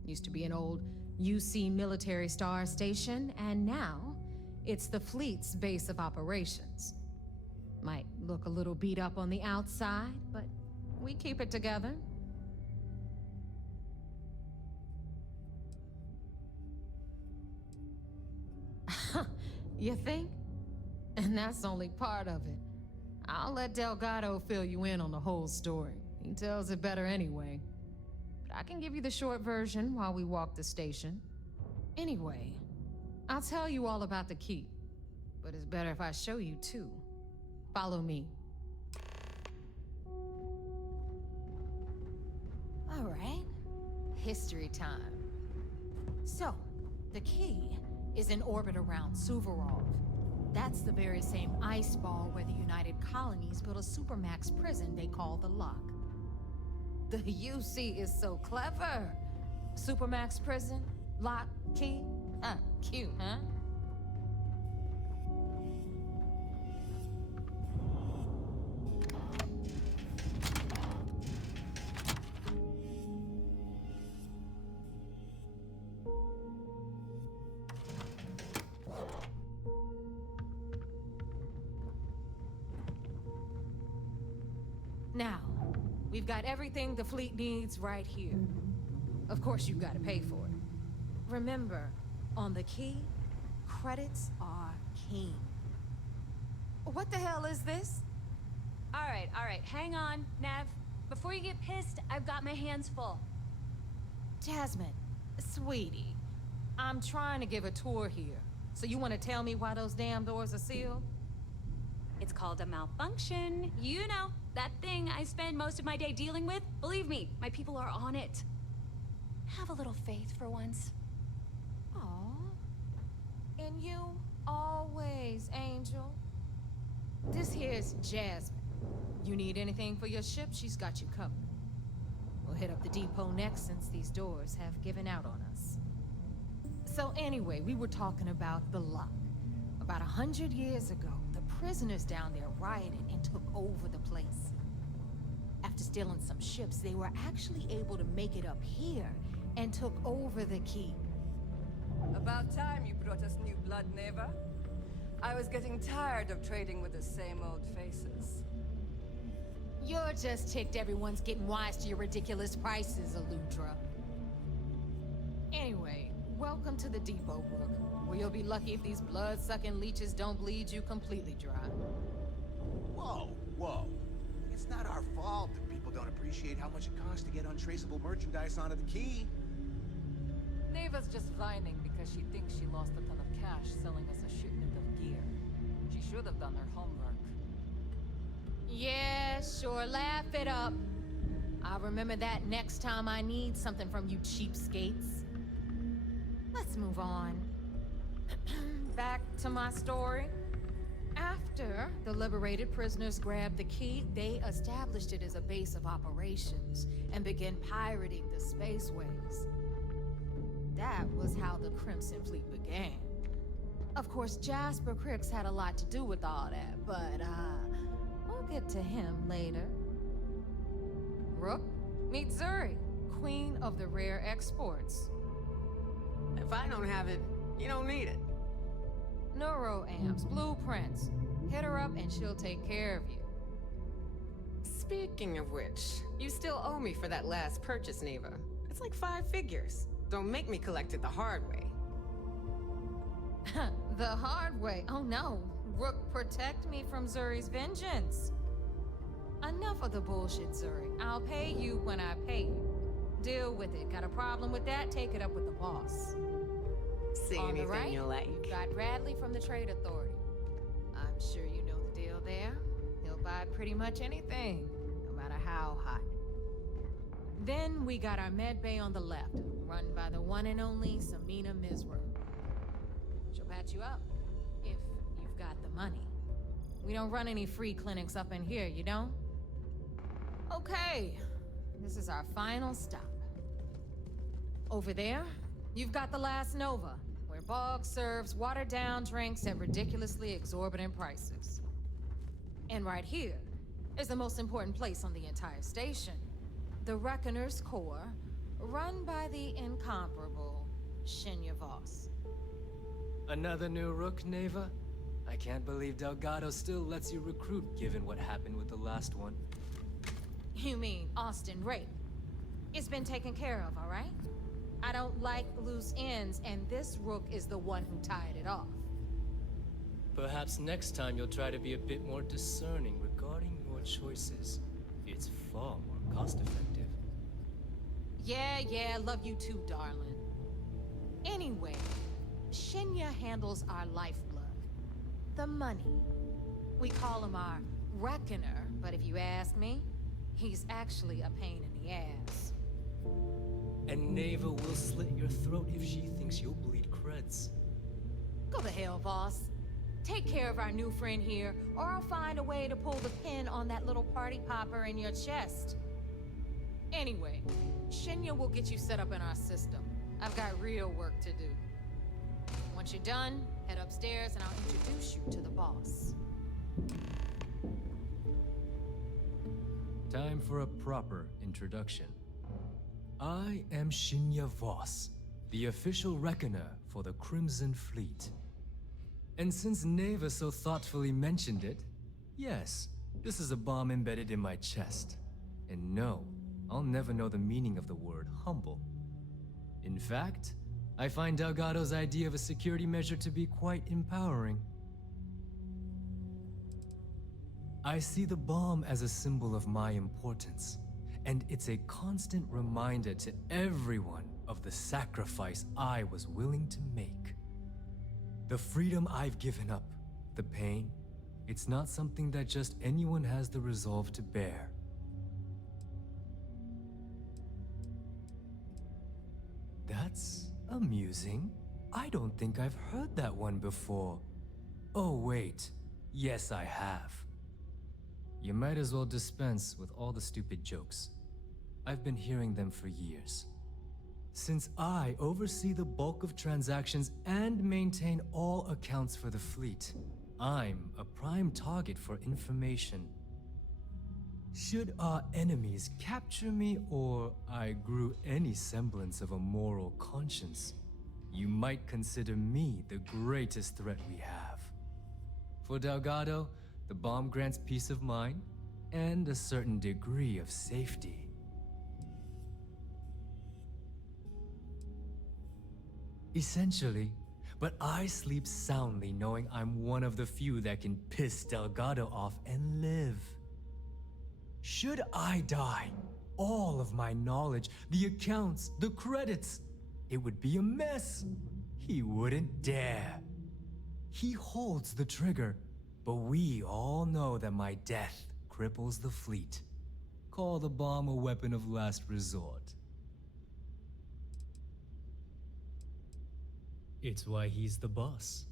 Used to be an old UC military star station, and now it's the fleet's base of operations. Might look a little beat up on the outside, but we keep it together. You think? And that's only part of it. I'll let Delgado fill you in on the whole story. He tells it better anyway. But I can give you the short version while we walk the station. Anyway, I'll tell you all about the Key. But it's better if I show you too. Follow me. All right. History time. So, the Key is in orbit around Suvorov. That's the very same ice ball where the United Colonies built a supermax prison they call the Lock. The UC is so clever. Supermax prison, Lock, Key. Cute, huh? Now, we've got everything the fleet needs right here. Of course, you've got to pay for it. Remember, on the Key, credits are king. What the hell is this? All right, hang on, Nev. Before you get pissed, I've got my hands full. Jasmine, sweetie, I'm trying to give a tour here. So you want to tell me why those damn doors are sealed? It's called a malfunction. You know, that thing I spend most of my day dealing with. Believe me, my people are on it. Have a little faith for once. Aw. And you always, Angel. This here's Jasmine. You need anything for your ship, she's got you covered. We'll hit up the depot next since these doors have given out on us. So anyway, we were talking about the Lock. About 100 years ago, the prisoners down there rioted and took over the place. After stealing some ships, they were actually able to make it up here and took over the Key. About time you brought us new blood, Neva. I was getting tired of trading with the same old faces. You're just ticked everyone's getting wise to your ridiculous prices, Aludra. Anyway, welcome to the depot, Rook, where you'll be lucky if these blood-sucking leeches don't bleed you completely dry. Whoa, whoa. It's not our fault that people don't appreciate how much it costs to get untraceable merchandise onto the Key. Neva's just whining because she thinks she lost a ton of cash selling us a shipment of gear. She should have done her homework. Yeah, sure, laugh it up. I'll remember that next time I need something from you cheapskates. Let's move on. Back to my story. After the liberated prisoners grabbed the Key, they established it as a base of operations and began pirating the spaceways. That was was how the Crimson Fleet began. Of course, Jasper Cricks had a lot to do with all that, but, we'll get to him later. Rook, meet Zuri, queen of the rare exports. If I don't have it, you don't need it. Neuroamps, blueprints. Hit her up and she'll take care of you. Speaking of which, you still owe me for that last purchase, Neva. It's like 5 figures. Don't make me collect it the hard way. The hard way? Oh no. Rook, protect me from Zuri's vengeance. Enough of the bullshit, Zuri. I'll pay you when I pay you. Deal with it. Got a problem with that? Take it up with the boss. See On the anything right, you like? you've got Bradley from the Trade Authority. I'm sure you know the deal there. He'll buy pretty much anything, no matter how hot. Then we got our med bay on the left, run by the one and only Samina Mizra. She'll patch you up, if you've got the money. We don't run any free clinics up in here, you don't? Okay, this is our final stop. Over there, you've got the Last Nova, where Bog serves watered-down drinks at ridiculously exorbitant prices. And right here is the most important place on the entire station. The Reckoner's Core, run by the incomparable Shinya Voss. Another new Rook, Neva? I can't believe Delgado still lets you recruit, given what happened with the last one. You mean Austin Rape? It's been taken care of, all right? I don't like loose ends, and this Rook is the one who tied it off. Perhaps next time you'll try to be a bit more discerning regarding your choices. It's far more cost-effective. Yeah, love you too, darling. Anyway, Shinya handles our lifeblood. The money. We call him our Reckoner, but if you ask me, he's actually a pain in the ass. And Neva will slit your throat if she thinks you'll bleed creds. Go to hell, boss. Take care of our new friend here, or I'll find a way to pull the pin on that little party popper in your chest. Anyway, Shinya will get you set up in our system. I've got real work to do. Once you're done, head upstairs and I'll introduce you to the boss. Time for a proper introduction. I am Shinya Voss, the official reckoner for the Crimson Fleet. And since Neva so thoughtfully mentioned it, yes, this is a bomb embedded in my chest. And no, I'll never know the meaning of the word humble. In fact, I find Delgado's idea of a security measure to be quite empowering. I see the bomb as a symbol of my importance, and it's a constant reminder to everyone of the sacrifice I was willing to make. The freedom I've given up, the pain, it's not something that just anyone has the resolve to bear. That's amusing. I don't think I've heard that one before. Oh wait, yes I have. You might as well dispense with all the stupid jokes. I've been hearing them for years. Since I oversee the bulk of transactions and maintain all accounts for the fleet, I'm a prime target for information. Should our enemies capture me or I grew any semblance of a moral conscience, you might consider me the greatest threat we have. For Delgado, the bomb grants peace of mind and a certain degree of safety. Essentially, but I sleep soundly knowing I'm one of the few that can piss Delgado off and live. Should I die, all of my knowledge, the accounts, the credits, it would be a mess. He wouldn't dare. He holds the trigger, but we all know that my death cripples the fleet. Call the bomb a weapon of last resort. It's why he's the boss.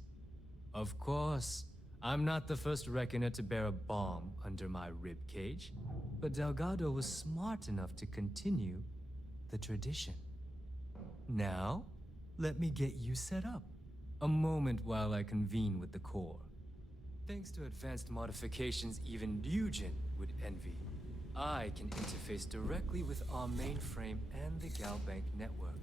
Of course, I'm not the first reckoner to bear a bomb under my ribcage, but Delgado was smart enough to continue the tradition. Now, let me get you set up. A moment while I convene with the core. Thanks to advanced modifications even Eugen would envy, I can interface directly with our mainframe and the Galbank network.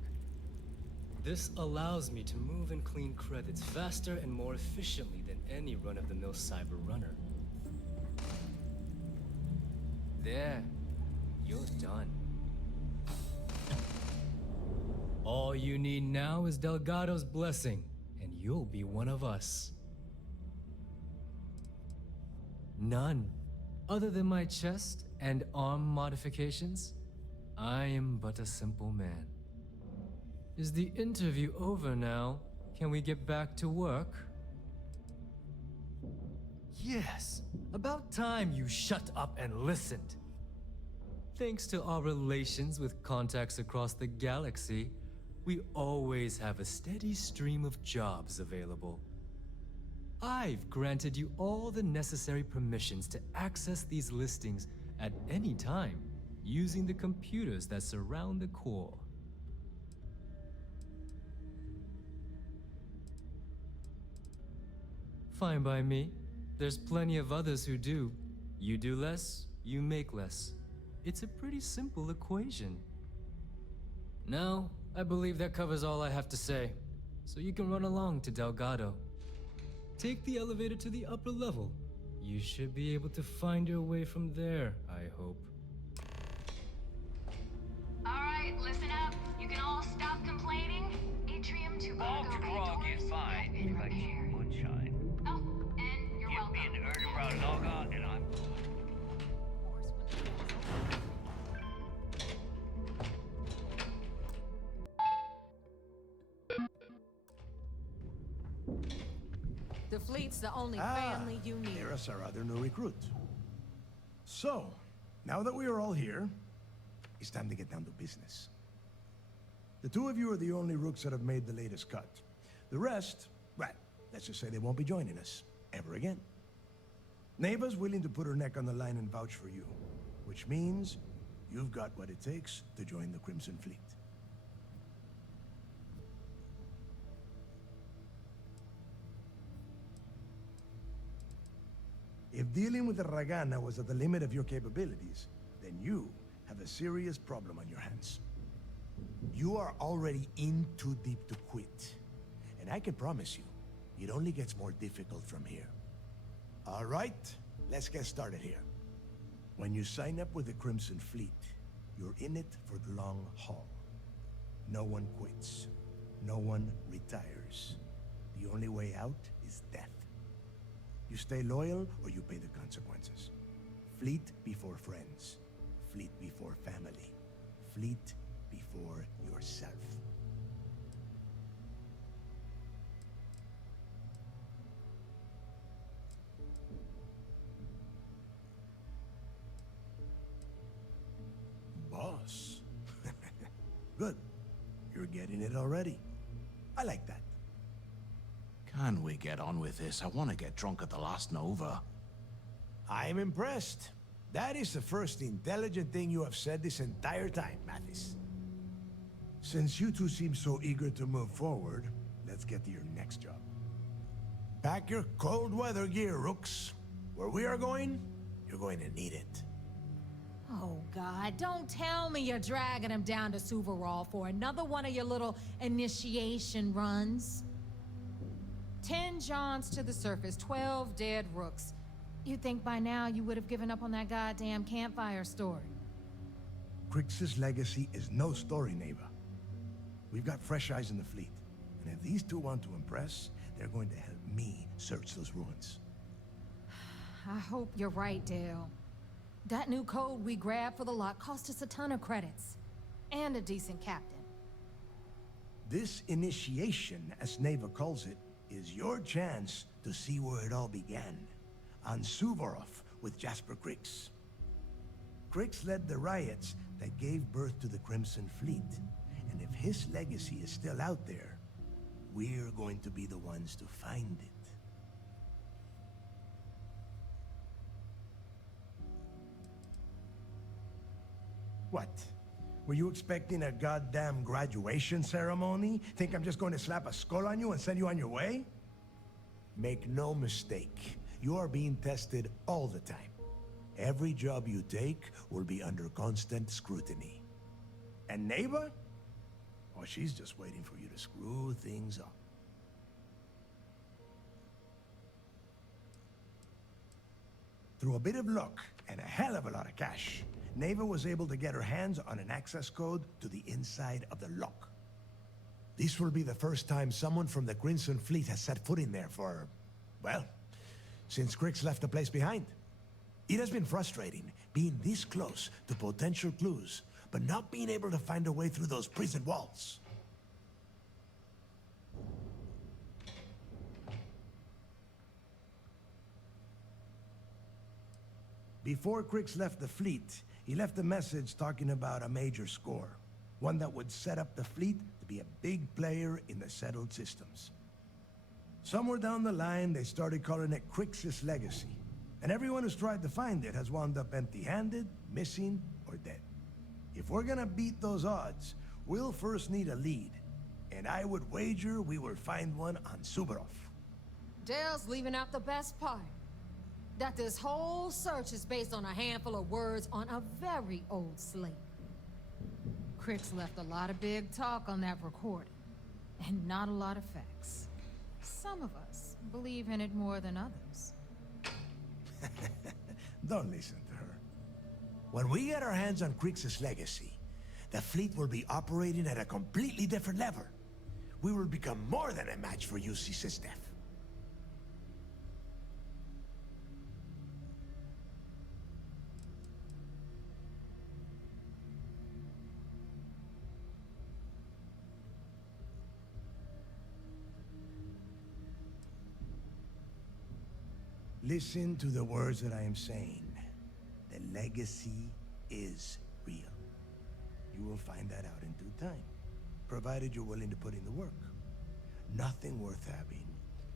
This allows me to move and clean credits faster and more efficiently than any run-of-the-mill cyber runner. There, you're done. All you need now is Delgado's blessing, and you'll be one of us. None. Other than my chest and arm modifications, I am but a simple man. Is the interview over now? Can we get back to work? Yes, about time you shut up and listened. Thanks to our relations with contacts across the galaxy, we always have a steady stream of jobs available. I've granted you all the necessary permissions to access these listings at any time, using the computers that surround the core. Fine by me. There's plenty of others who do. You do less, you make less. It's a pretty simple equation. Now, I believe that covers all I have to say, so you can run along to Delgado. Take the elevator to the upper level. You should be able to find your way from there, I hope. Alright, listen up. You can all stop complaining. Atrium to All grog is fine. If I keep moonshine. Oh, and you're welcome. Give me an Erdebrow logo and I'm good. The fleet's the only family you need. There's our other new recruit. So, now that we are all here, it's time to get down to business. The two of you are the only rooks that have made the latest cut. The rest, well, let's just say they won't be joining us ever again. Neva's willing to put her neck on the line and vouch for you, which means you've got what it takes to join the Crimson Fleet. If dealing with the Ragana was at the limit of your capabilities, then you have a serious problem on your hands. You are already in too deep to quit. And I can promise you, it only gets more difficult from here. All right, let's get started here. When you sign up with the Crimson Fleet, you're in it for the long haul. No one quits. No one retires. The only way out is death. You stay loyal or you pay the consequences. Fleet before friends. Fleet before family. Fleet before yourself. Boss. Good. You're getting it already. I like that. Can we get on with this? I want to get drunk at the last Nova. I'm impressed. That is the first intelligent thing you have said this entire time, Mathis. Since you two seem so eager to move forward, let's get to your next job. Pack your cold weather gear, Rooks. Where we are going, you're going to need it. Oh, God, don't tell me you're dragging him down to Suvarol for another one of your little initiation runs. 10 Johns to the surface, 12 dead Rooks. You'd think by now you would have given up on that goddamn campfire story. Crix's legacy is no story, Neva. We've got fresh eyes in the fleet. And if these two want to impress, they're going to help me search those ruins. I hope you're right, Dale. That new code we grabbed for the lot cost us a ton of credits. And a decent captain. This initiation, as Neva calls it, is your chance to see where it all began. On Suvorov with Jasper Crix. Crix led the riots that gave birth to the Crimson Fleet. And if his legacy is still out there, we're going to be the ones to find it. What? Were you expecting a goddamn graduation ceremony? Think I'm just going to slap a skull on you and send you on your way? Make no mistake, you are being tested all the time. Every job you take will be under constant scrutiny. And neighbor? Oh, she's just waiting for you to screw things up. Through a bit of luck and a hell of a lot of cash, Neva was able to get her hands on an access code to the inside of the lock. This will be the first time someone from the Crimson Fleet has set foot in there for, well, since Crix left the place behind. It has been frustrating being this close to potential clues, but not being able to find a way through those prison walls. Before Crix left the fleet, he left a message talking about a major score. One that would set up the fleet to be a big player in the settled systems. Somewhere down the line, they started calling it Crix's Legacy. And everyone who's tried to find it has wound up empty-handed, missing, or dead. If we're gonna beat those odds, we'll first need a lead. And I would wager we will find one on Suvorov. Dale's leaving out the best part. That this whole search is based on a handful of words on a very old slate. Crix left a lot of big talk on that recording, and not a lot of facts. Some of us believe in it more than others. Don't listen to her. When we get our hands on Crix's Legacy, the fleet will be operating at a completely different level. We will become more than a match for UC Systef. Listen to the words that I am saying. The legacy is real. You will find that out in due time, provided you're willing to put in the work. Nothing worth having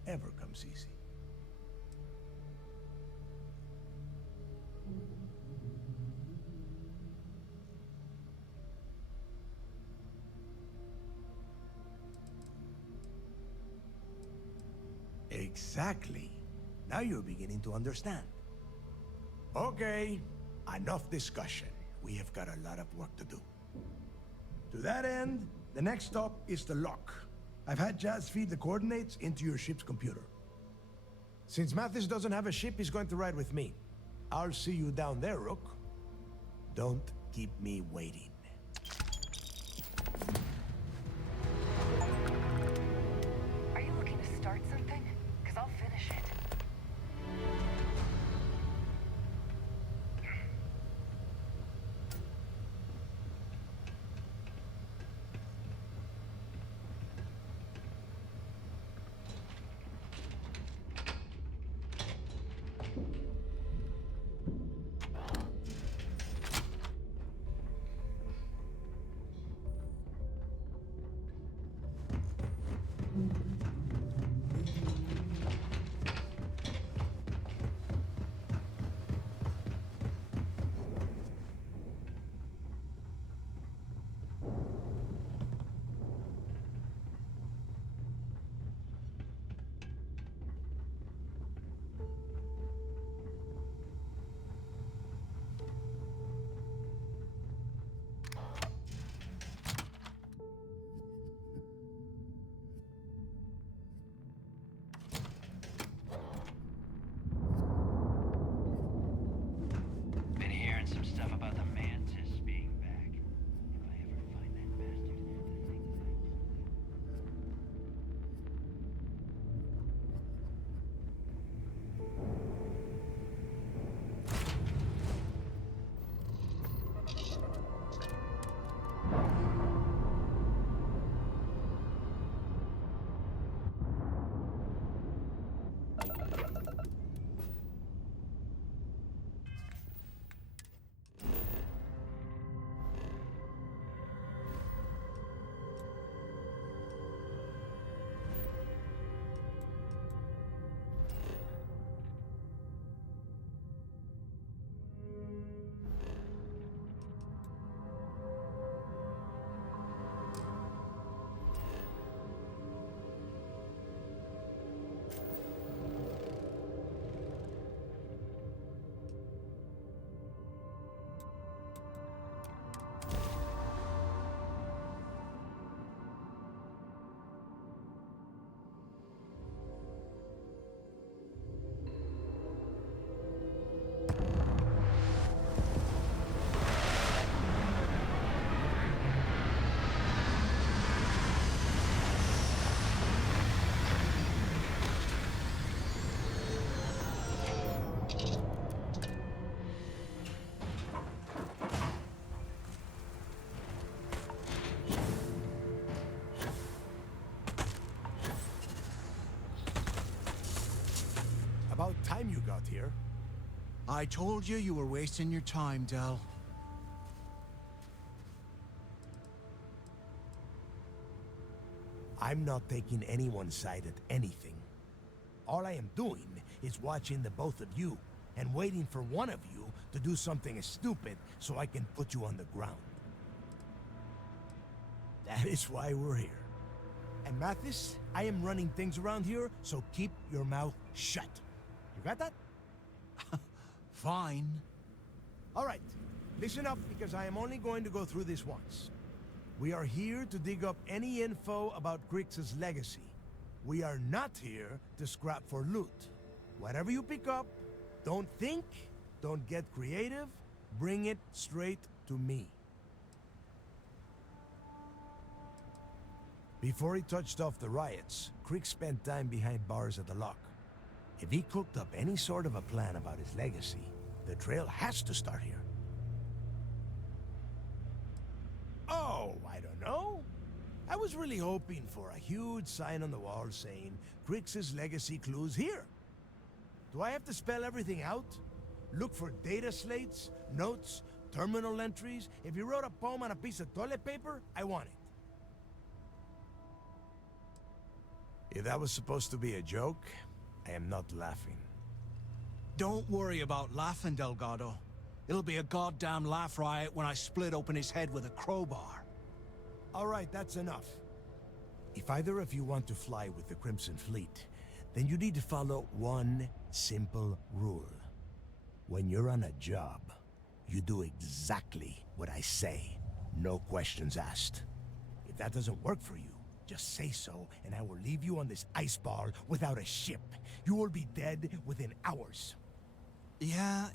ever comes easy. Exactly. Now you're beginning to understand. Okay, enough discussion. We have got a lot of work to do. To that end, the next stop is the lock. I've had Jazz feed the coordinates into your ship's computer. Since Mathis doesn't have a ship, he's going to ride with me. I'll see you down there, Rook. Don't keep me waiting. Are you looking to start something? Because I'll finish it. out here. I told you you were wasting your time, Del. I'm not taking anyone's side at anything. All I am doing is watching the both of you and waiting for one of you to do something stupid so I can put you on the ground. That is why we're here. And Mathis, I am running things around here, so keep your mouth shut. You got that? Fine. All right, listen up because I am only going to go through this once. We are here to dig up any info about Grix's legacy. We are not here to scrap for loot. Whatever you pick up, don't think, don't get creative, bring it straight to me. Before he touched off the riots, Crick spent time behind bars at the lock. If he cooked up any sort of a plan about his legacy, the trail has to start here. Oh, I don't know. I was really hoping for a huge sign on the wall saying, Crix's legacy clues here. Do I have to spell everything out? Look for data slates, notes, terminal entries? If you wrote a poem on a piece of toilet paper, I want it. If that was supposed to be a joke, I am not laughing. Don't worry about laughing, Delgado. It'll be a goddamn laugh riot when I split open his head with a crowbar. All right, that's enough. If either of you want to fly with the Crimson Fleet, then you need to follow one simple rule. When you're on a job, you do exactly what I say. No questions asked. If that doesn't work for you, just say so, and I will leave you on this ice ball without a ship. You will be dead within hours. Yeah.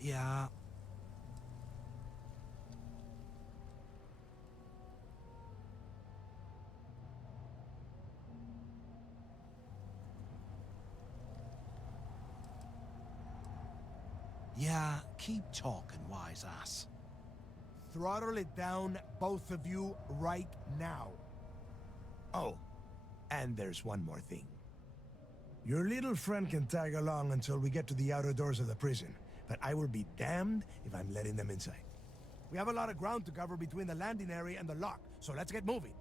Yeah, keep talking, wise ass. Throttle it down, both of you, right now. Oh, and there's one more thing. Your little friend can tag along until we get to the outer doors of the prison, but I will be damned if I'm letting them inside. We have a lot of ground to cover between the landing area and the lock, so let's get moving.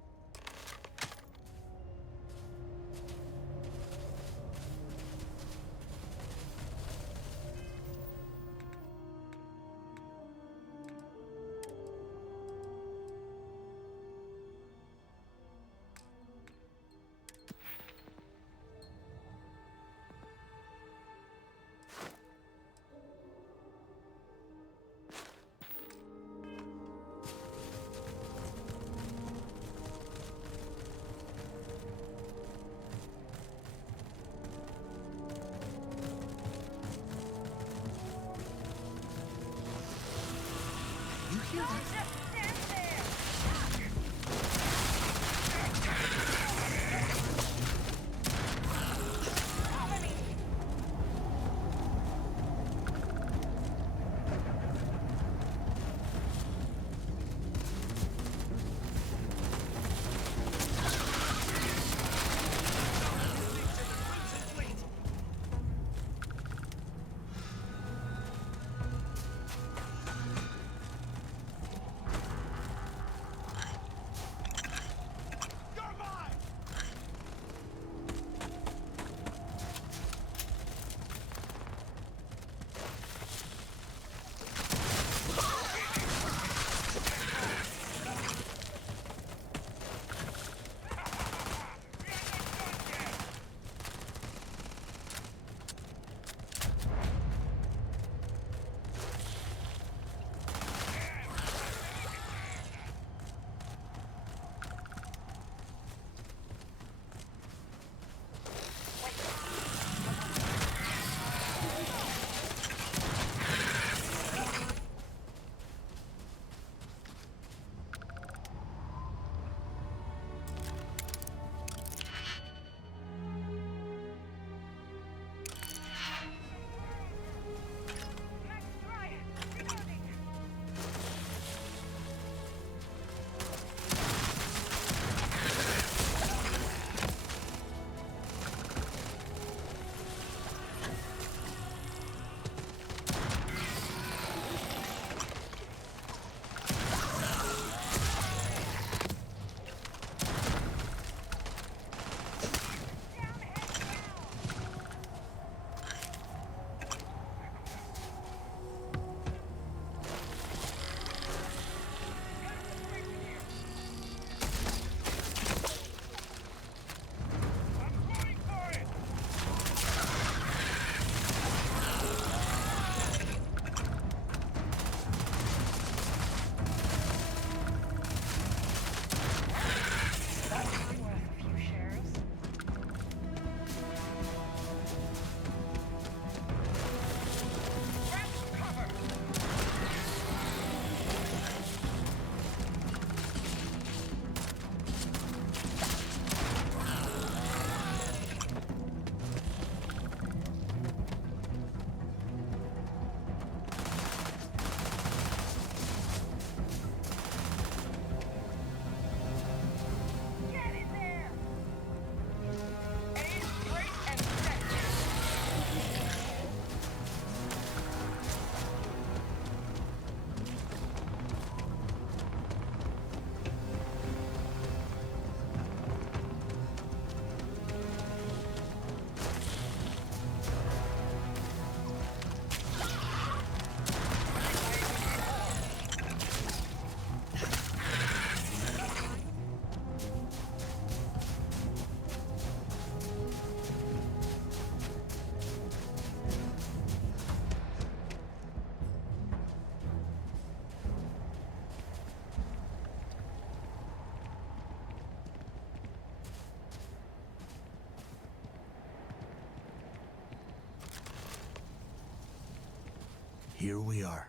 Here we are.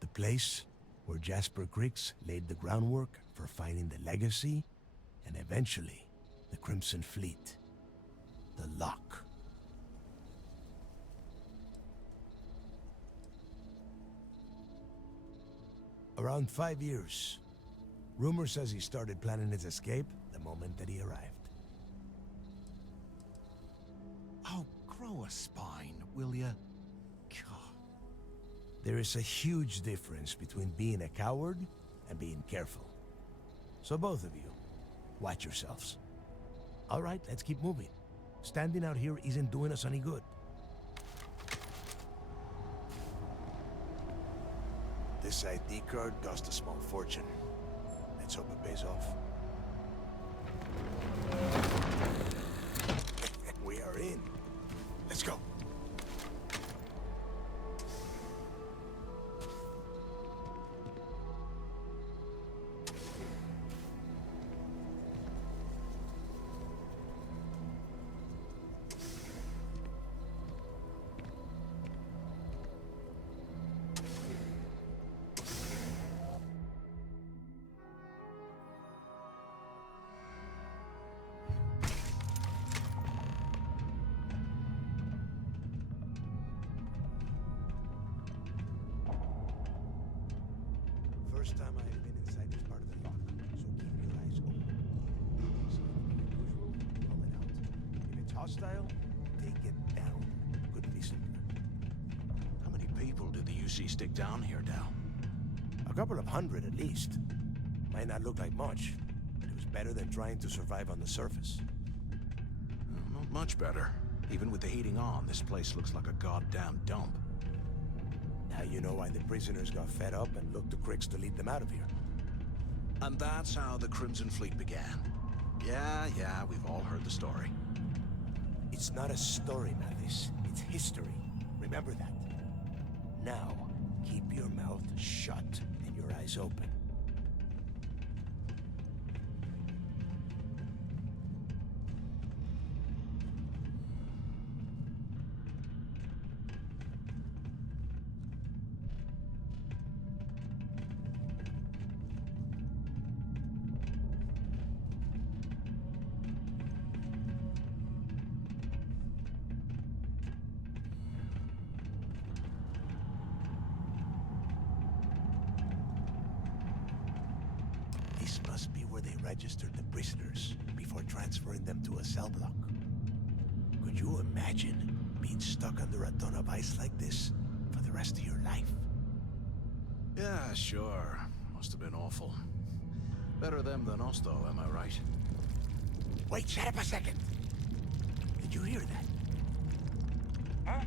The place where Jasper Griggs laid the groundwork for finding the Legacy and eventually the Crimson Fleet. The Lock. Around 5 years. Rumor says he started planning his escape the moment that he arrived. Oh, grow a spine, will ya? There is a huge difference between being a coward and being careful. So both of you, watch yourselves. All right, let's keep moving. Standing out here isn't doing us any good. This ID card cost a small fortune. Let's hope it pays off. We are in. Let's go. First time I have been inside this part of the lock, so keep your eyes open. If you see anything unusual, call it out. If it's hostile, take it down. Couldn't be simpler. How many people did the UC stick down here, Dal? A couple of hundred at least. Might not look like much, but it was better than trying to survive on the surface. Well, not much better. Even with the heating on, this place looks like a goddamn dump. Now you know why the prisoners got fed up and looked to Griggs to lead them out of here. And that's how the Crimson Fleet began. Yeah, we've all heard the story. It's not a story, Mathis. It's history. Remember that. Now, keep your mouth shut and your eyes open. This must be where they registered the prisoners before transferring them to a cell block. Could you imagine being stuck under a ton of ice like this for the rest of your life? Yeah, sure. Must have been awful. Better them than us, though, am I right? Wait, shut up a second. Did you hear that? Huh?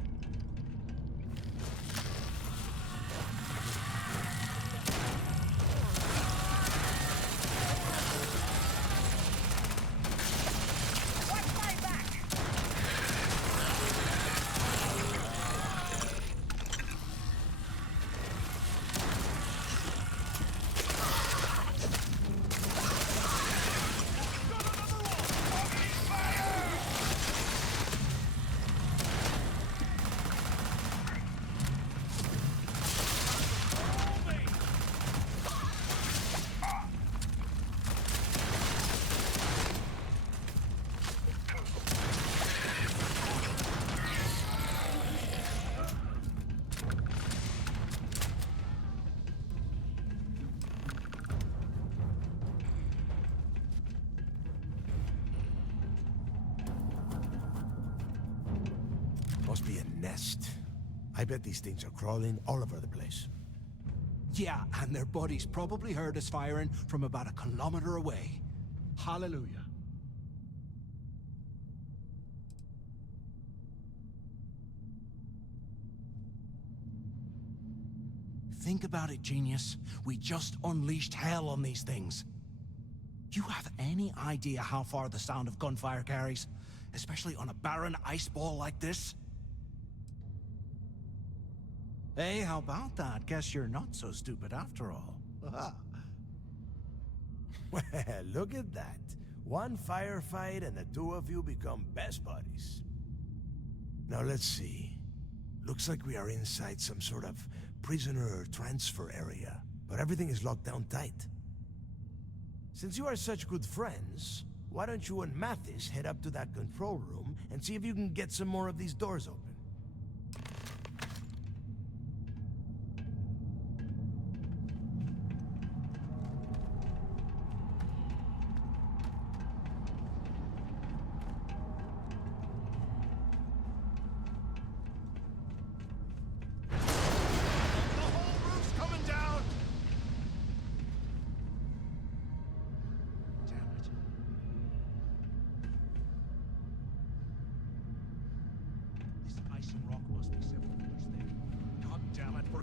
Must be a nest. I bet these things are crawling all over the place. Yeah, and their buddies probably heard us firing from about a kilometer away. Hallelujah. Think about it, genius. We just unleashed hell on these things. You have any idea how far the sound of gunfire carries? Especially on a barren ice ball like this? Hey, how about that? Guess you're not so stupid after all. Well, look at that. One firefight and the two of you become best buddies. Now let's see. Looks like we are inside some sort of prisoner transfer area, but everything is locked down tight. Since you are such good friends, why don't you and Mathis head up to that control room and see if you can get some more of these doors open?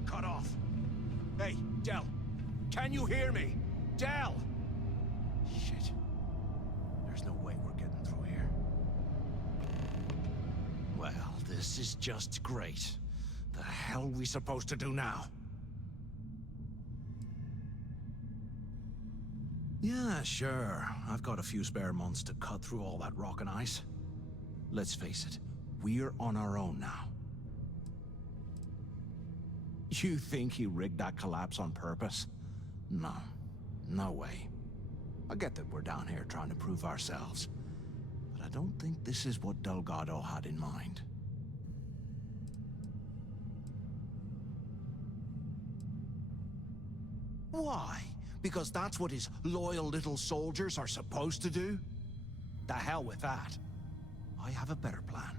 Cut off. Hey, Del. Can you hear me? Del! Shit. There's no way we're getting through here. Well, this is just great. The hell are we supposed to do now? Yeah, sure. I've got a few spare months to cut through all that rock and ice. Let's face it, we're on our own now. You think he rigged that collapse on purpose? No. No way. I get that we're down here trying to prove ourselves, but I don't think this is what Delgado had in mind. Why? Because that's what his loyal little soldiers are supposed to do? The hell with that. I have a better plan.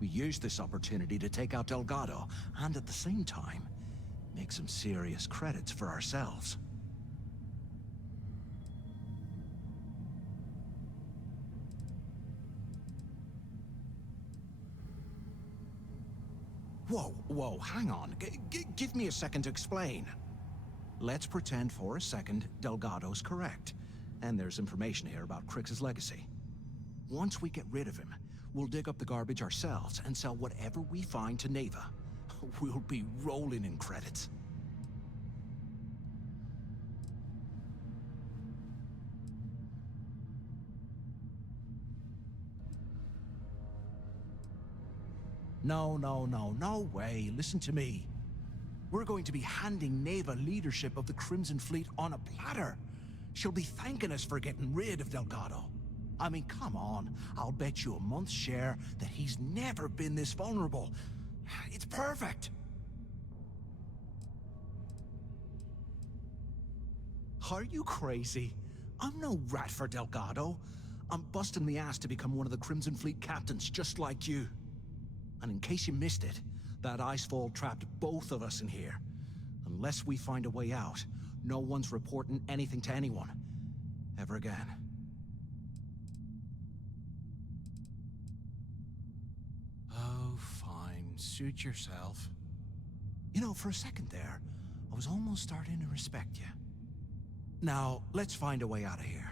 We use this opportunity to take out Delgado, and at the same time, make some serious credits for ourselves. Whoa, hang on. Give me a second to explain. Let's pretend for a second Delgado's correct, and there's information here about Crix's legacy. Once we get rid of him, we'll dig up the garbage ourselves and sell whatever we find to Neva. We'll be rolling in credits. No way. Listen to me. We're going to be handing Neva leadership of the Crimson Fleet on a platter. She'll be thanking us for getting rid of Delgado. I mean, come on. I'll bet you a month's share that he's never been this vulnerable. It's perfect. Are you crazy? I'm no rat for Delgado. I'm busting the ass to become one of the Crimson Fleet captains, just like you. And in case you missed it, that icefall trapped both of us in here. Unless we find a way out, no one's reporting anything to anyone. Ever again. Oh, fine. Suit yourself. You know, for a second there, I was almost starting to respect you. Now, let's find a way out of here.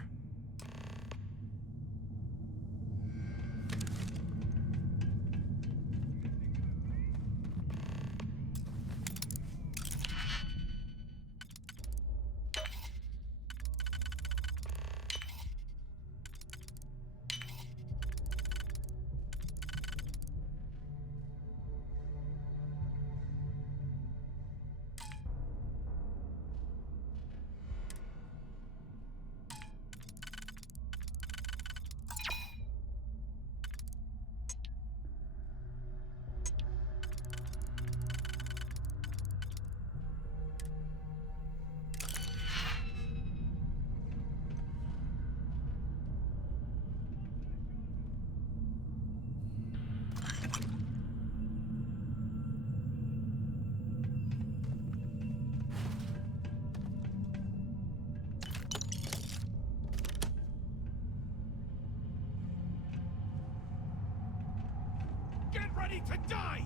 Ready to die!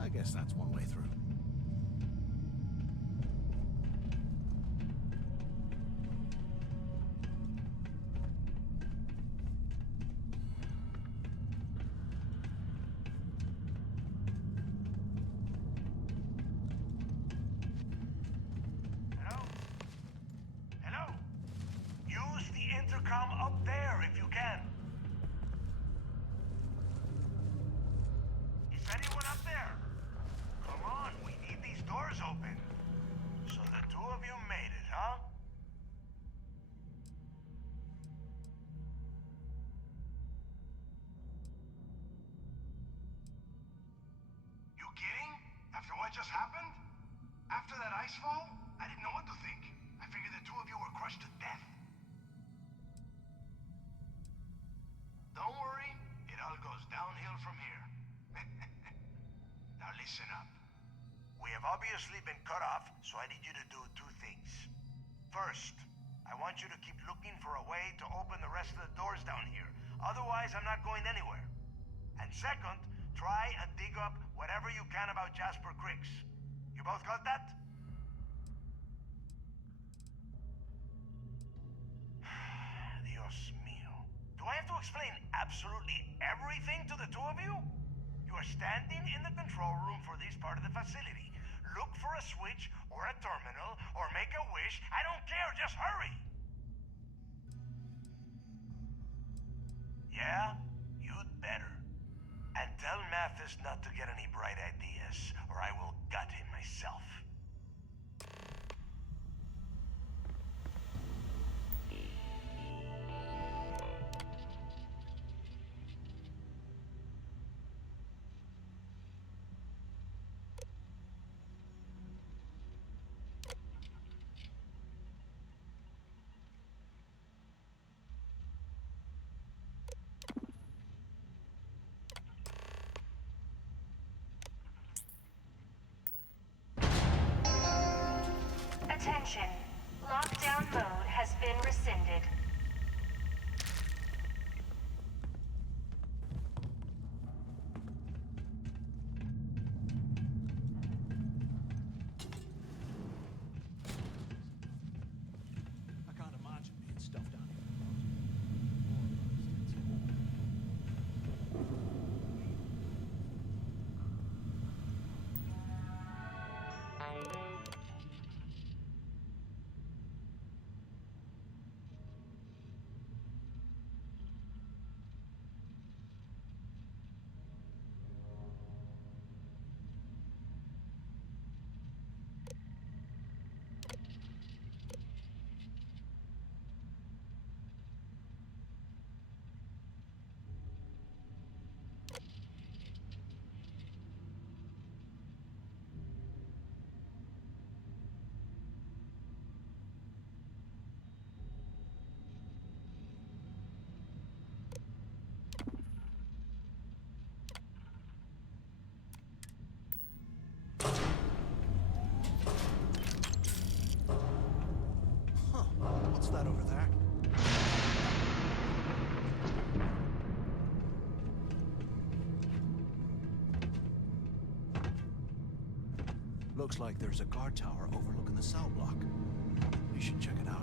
I guess that's one way through. Hello? Hello? Use the intercom up there. if you can. Is anyone up there? Come on, we need these doors open. So the two of you made it, huh? You kidding? After what just happened? After that ice fall? I didn't know what to think. I figured the two of you were crushed to death. Don't worry, it all goes downhill from here. Now listen up. We have obviously been cut off, so I need you to do two things. First, I want you to keep looking for a way to open the rest of the doors down here. Otherwise, I'm not going anywhere. And second, try and dig up whatever you can about Jasper Cricks. You both got that? Dios mío. Do I have to explain absolutely everything to the two of you? You are standing in the control room for this part of the facility. Look for a switch or a terminal or make a wish. I don't care, just hurry! Yeah? You'd better. And tell Mathis not to get any bright ideas, or I will gut him myself. Attention. Lockdown mode has been rescinded. I can't imagine being stuffed down here. What's that over there? Looks like there's a guard tower overlooking the cell block. We should check it out.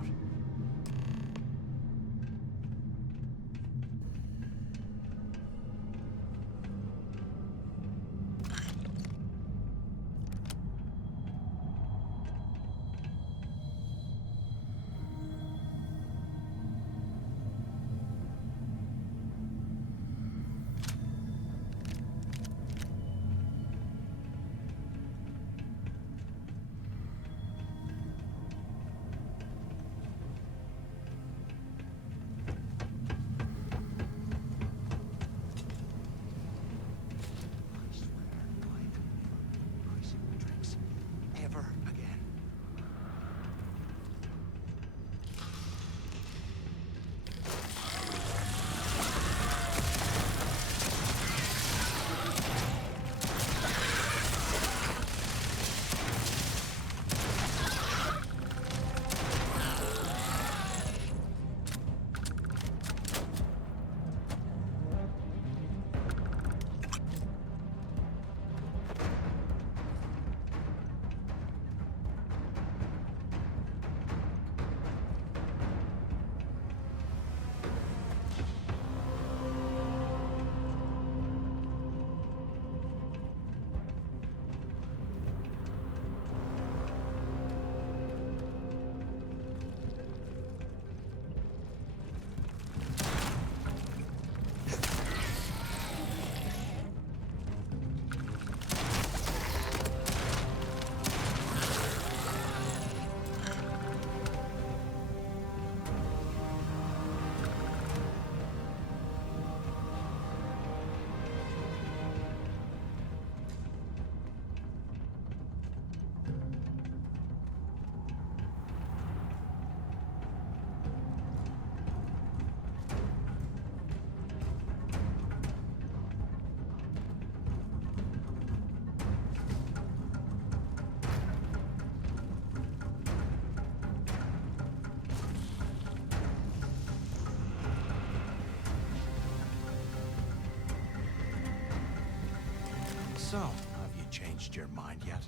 So, have you changed your mind yet?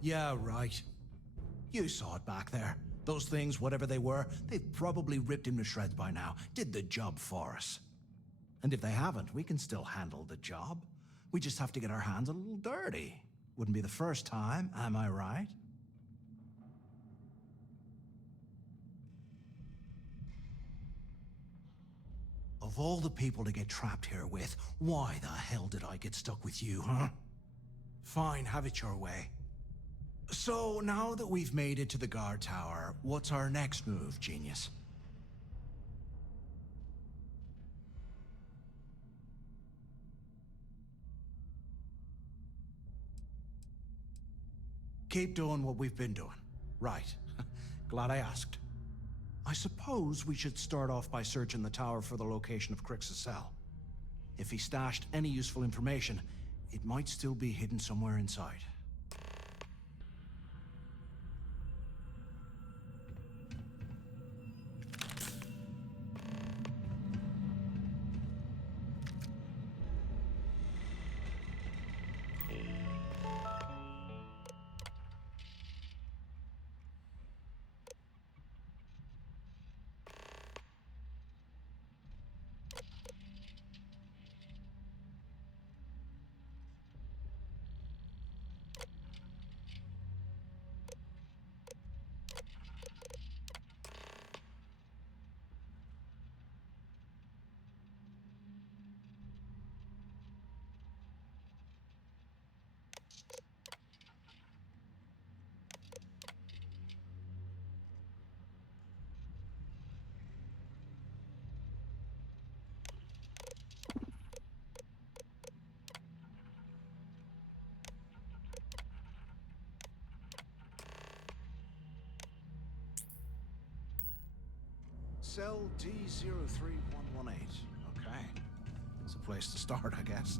Yeah, right. You saw it back there. Those things, whatever they were, they've probably ripped him to shreds by now. Did the job for us. And if they haven't, we can still handle the job. We just have to get our hands a little dirty. Wouldn't be the first time, am I right? Of all the people to get trapped here with, why the hell did I get stuck with you, huh? Fine, have it your way. So, now that we've made it to the guard tower, what's our next move, genius? Keep doing what we've been doing. Right. Glad I asked. I suppose we should start off by searching the tower for the location of Crix's cell. If he stashed any useful information, it might still be hidden somewhere inside. Cell D03118. Okay. It's a place to start, I guess.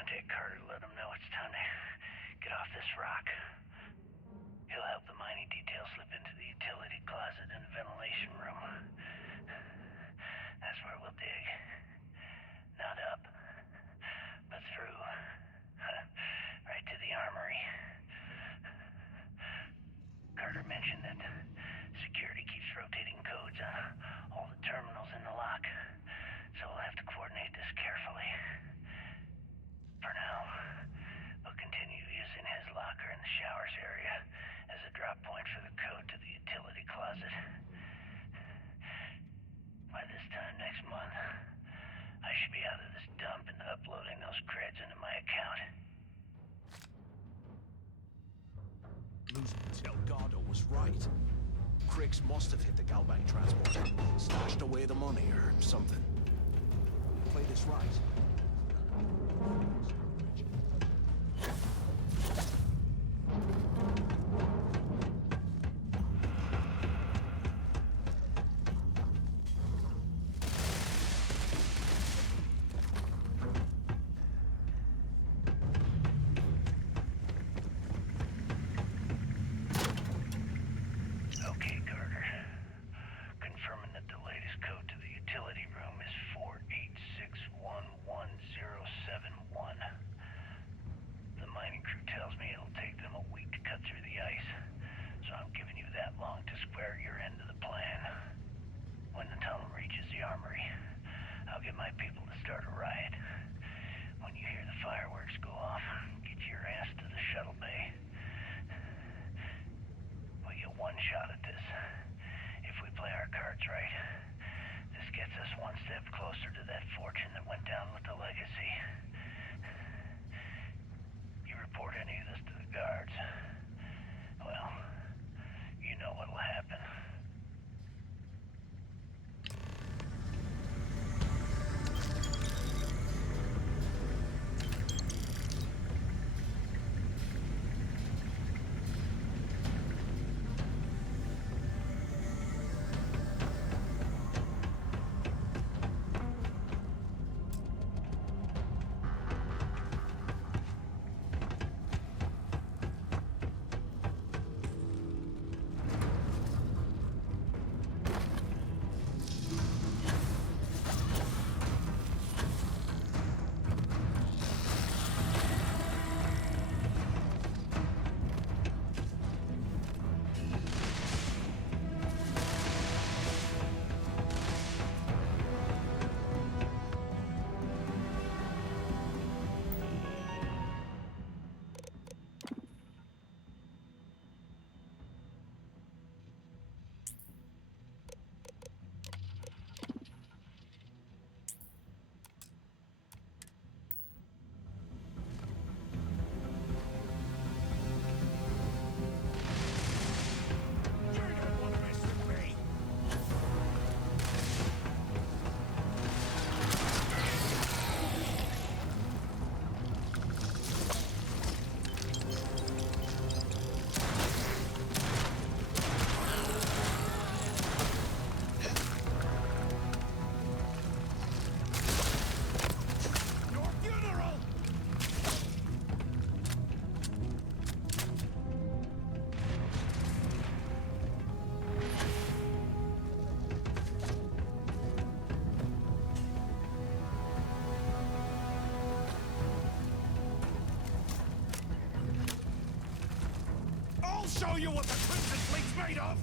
Contact Carter, let him know it's time to get off this rock. He'll help the mining detail slip into the utility closet in the ventilation room. That's where we'll dig. Not up, but through. Right to the armory. Carter mentioned that security keeps rotating codes on all the terminals in the lock, so we'll have to coordinate this carefully. For now, we'll continue using his locker in the showers area as a drop point for the code to the utility closet. By this time next month, I should be out of this dump and uploading those creds into my account. Losing Delgado was right. Criggs must have hit the Galbank transport, stashed away the money or something. Play this right. Okay, Carter. Confirming that the latest code to the utility room is 486111071. The mining crew tells me it'll take them a week to cut through the ice, so I'm giving you that long to square your end of the plan. When the tunnel reaches the armory, I'll get my people to start a riot. When you hear the fireworks go off, get your ass to the shuttle bay. We get one shot at this. If we play our cards right, this gets us one step closer to that fortune that went down with the legacy. You report any of this to the guards, well, you know what'll happen. I'll show you what the Crimson Fleet's made of!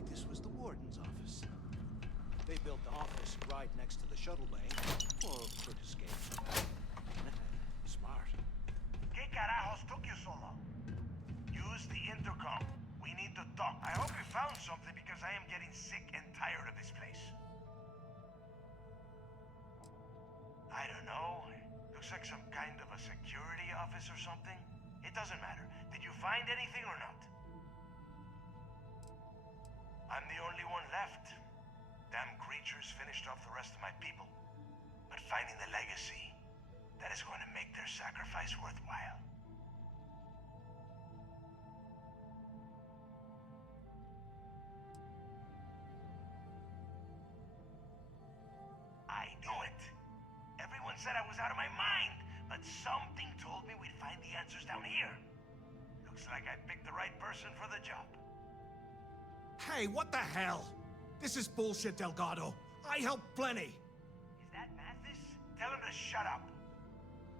like this was the warden's office. They built the office right next to the shuttle bay for quick escape. Smart. ¿Qué carajos took you so long? Use the intercom. We need to talk. I hope you found something because I am getting sick and tired of this place. I don't know. Looks like some kind of a security office or something. It doesn't matter. Did you find anything or not? I'm the only one left. Damn creatures finished off the rest of my people. But finding the legacy, that is going to make their sacrifice worthwhile. I knew it. Everyone said I was out of my mind, but something told me we'd find the answers down here. Looks like I picked the right person for the job. Hey, what the hell? This is bullshit, Delgado. I helped plenty. Is that Mathis? Tell him to shut up.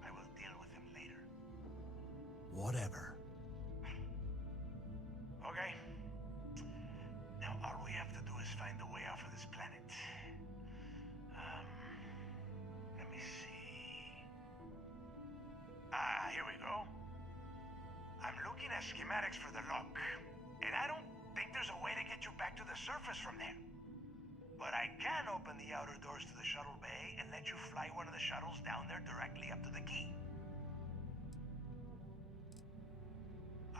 I will deal with him later. Whatever. Okay. Now all we have to do is find a way off of this planet. Let me see. Here we go. I'm looking at schematics for the lock, and I don't think there's a way to get you back to the surface from there. But I can open the outer doors to the shuttle bay and let you fly one of the shuttles down there directly up to the key.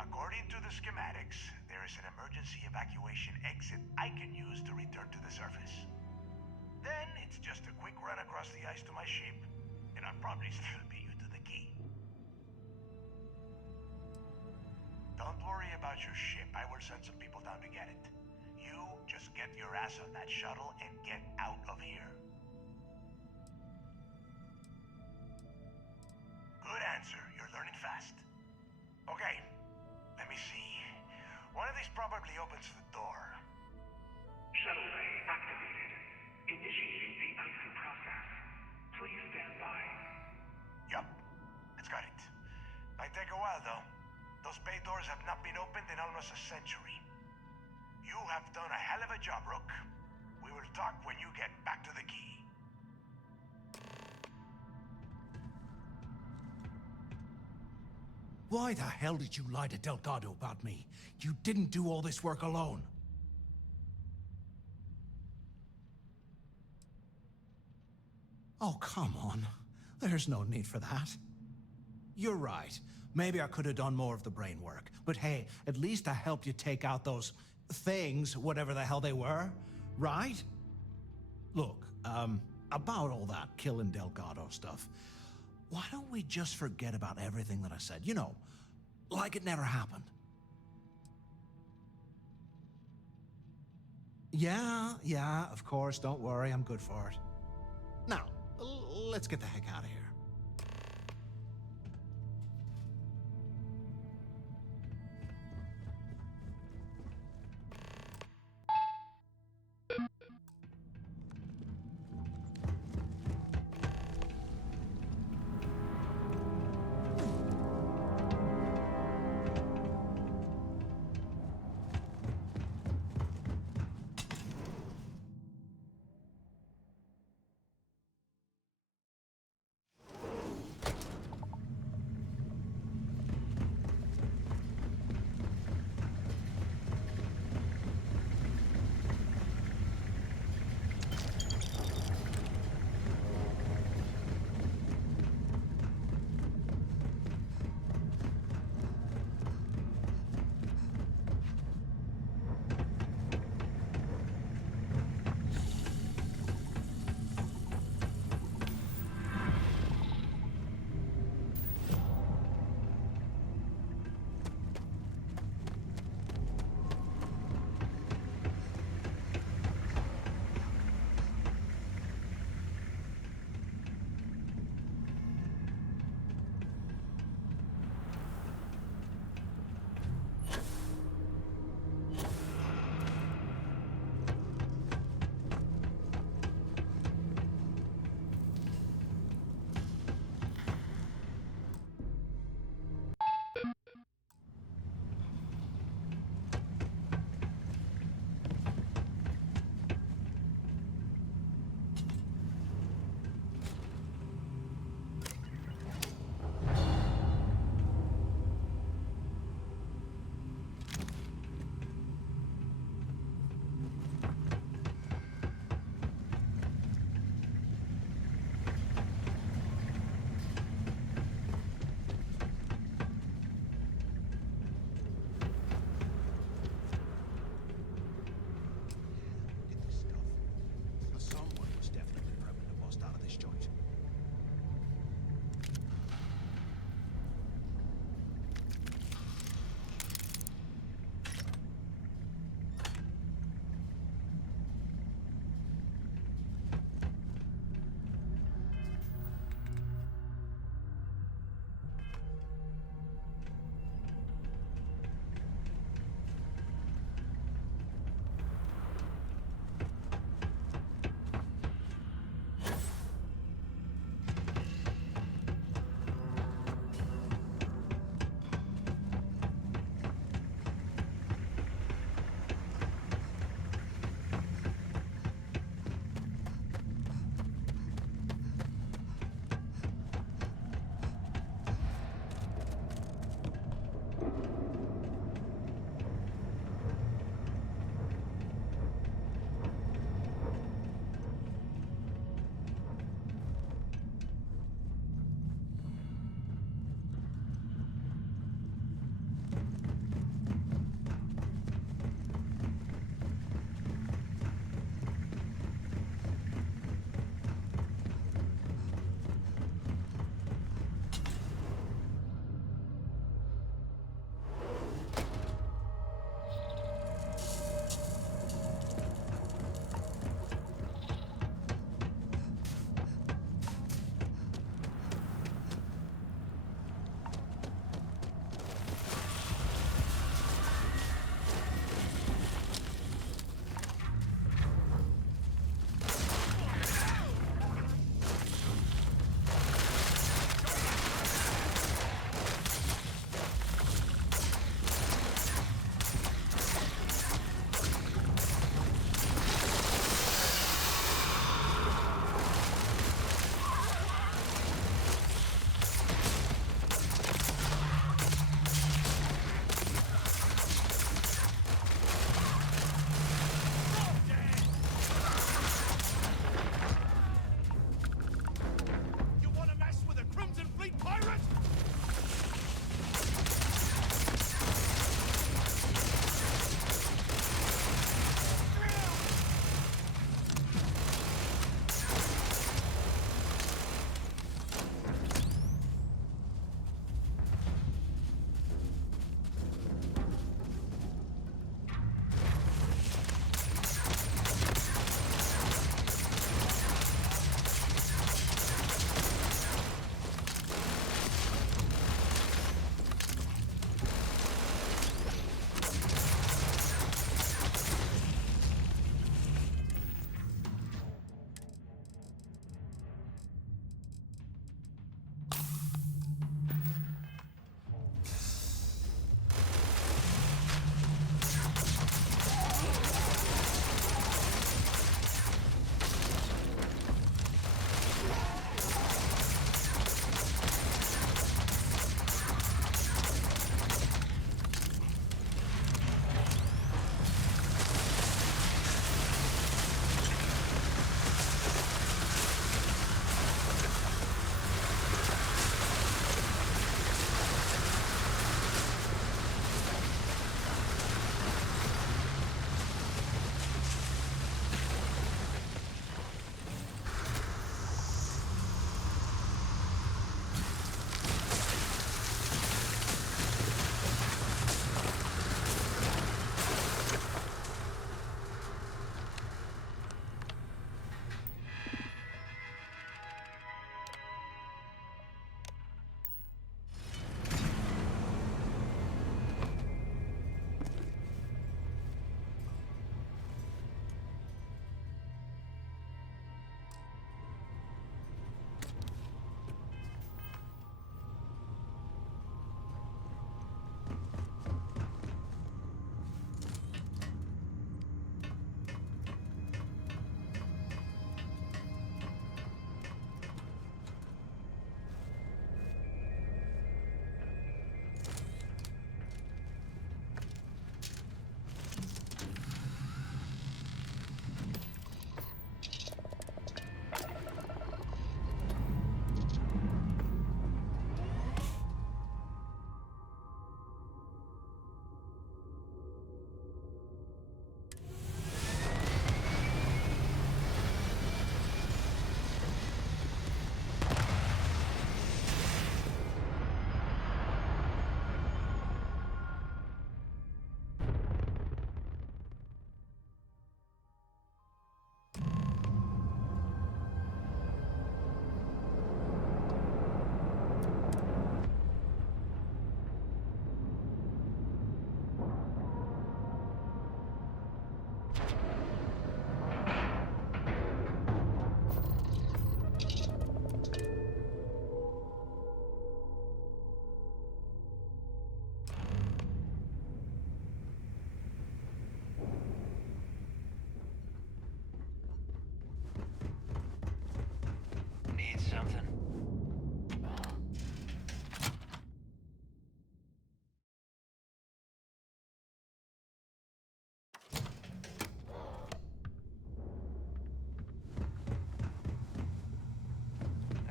According to the schematics, there is an emergency evacuation exit I can use to return to the surface. Then it's just a quick run across the ice to my ship, and I'll probably still beat you to the key. Don't worry about your ship. I will send some people down to get it. You just get your ass on that shuttle and get out of here. Good answer. You're learning fast. Okay, let me see. One of these probably opens the door. Shuttle bay activated. Initiating the icing process. Please stand by. Yup, it's got it. Might take a while though. Those bay doors have not been opened in almost a century. You have done a hell of a job, Rook. We will talk when you get back to the key. Why the hell did you lie to Delgado about me? You didn't do all this work alone. Oh, come on. There's no need for that. You're right. Maybe I could have done more of the brain work. But hey, at least I helped you take out those things, whatever the hell they were, right? Look, about all that killing Delgado stuff, why don't we just forget about everything that I said? You know, like it never happened. Yeah, of course, don't worry, I'm good for it. Now, let's get the heck out of here. need something?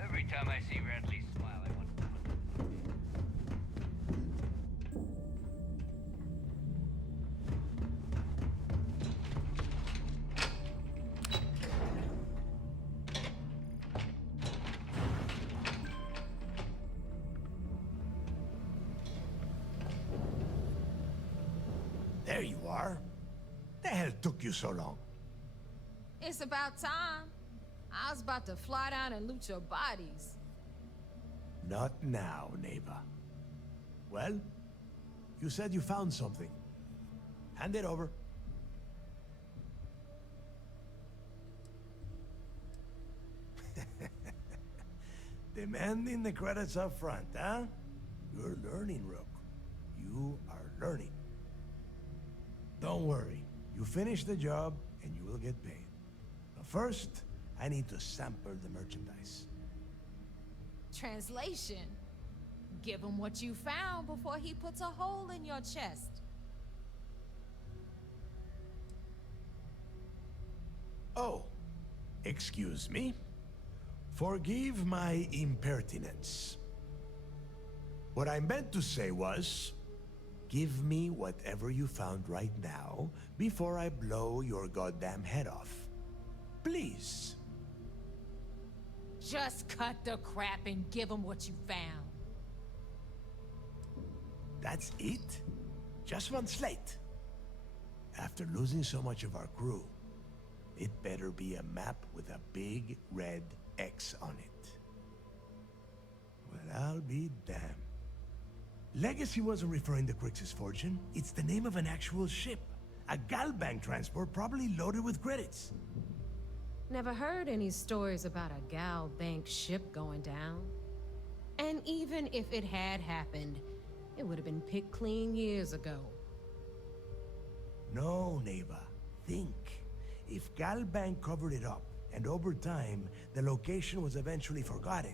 Every time I see Radley smile, I want... There you are. The hell took you so long? It's about time. I was about to fly down and loot your bodies. Not now, neighbor. Well, you said you found something. Hand it over. Demanding the credits up front, huh? You're learning, Rook. You are learning. Don't worry. You finish the job, and you will get paid. But first, I need to sample the merchandise. Translation. Give him what you found before he puts a hole in your chest. Oh, excuse me. Forgive my impertinence. What I meant to say was, give me whatever you found right now before I blow your goddamn head off. Please. Just cut the crap and give him what you found. That's it? Just one slate? After losing so much of our crew, it better be a map with a big red X on it. Well, I'll be damned. Legacy wasn't referring to Crix's fortune. It's the name of an actual ship. A Galbank transport probably loaded with credits. Never heard any stories about a Gal Bank ship going down. And even if it had happened, it would have been picked clean years ago. No, Neva. Think. If Galbank covered it up, and over time, the location was eventually forgotten,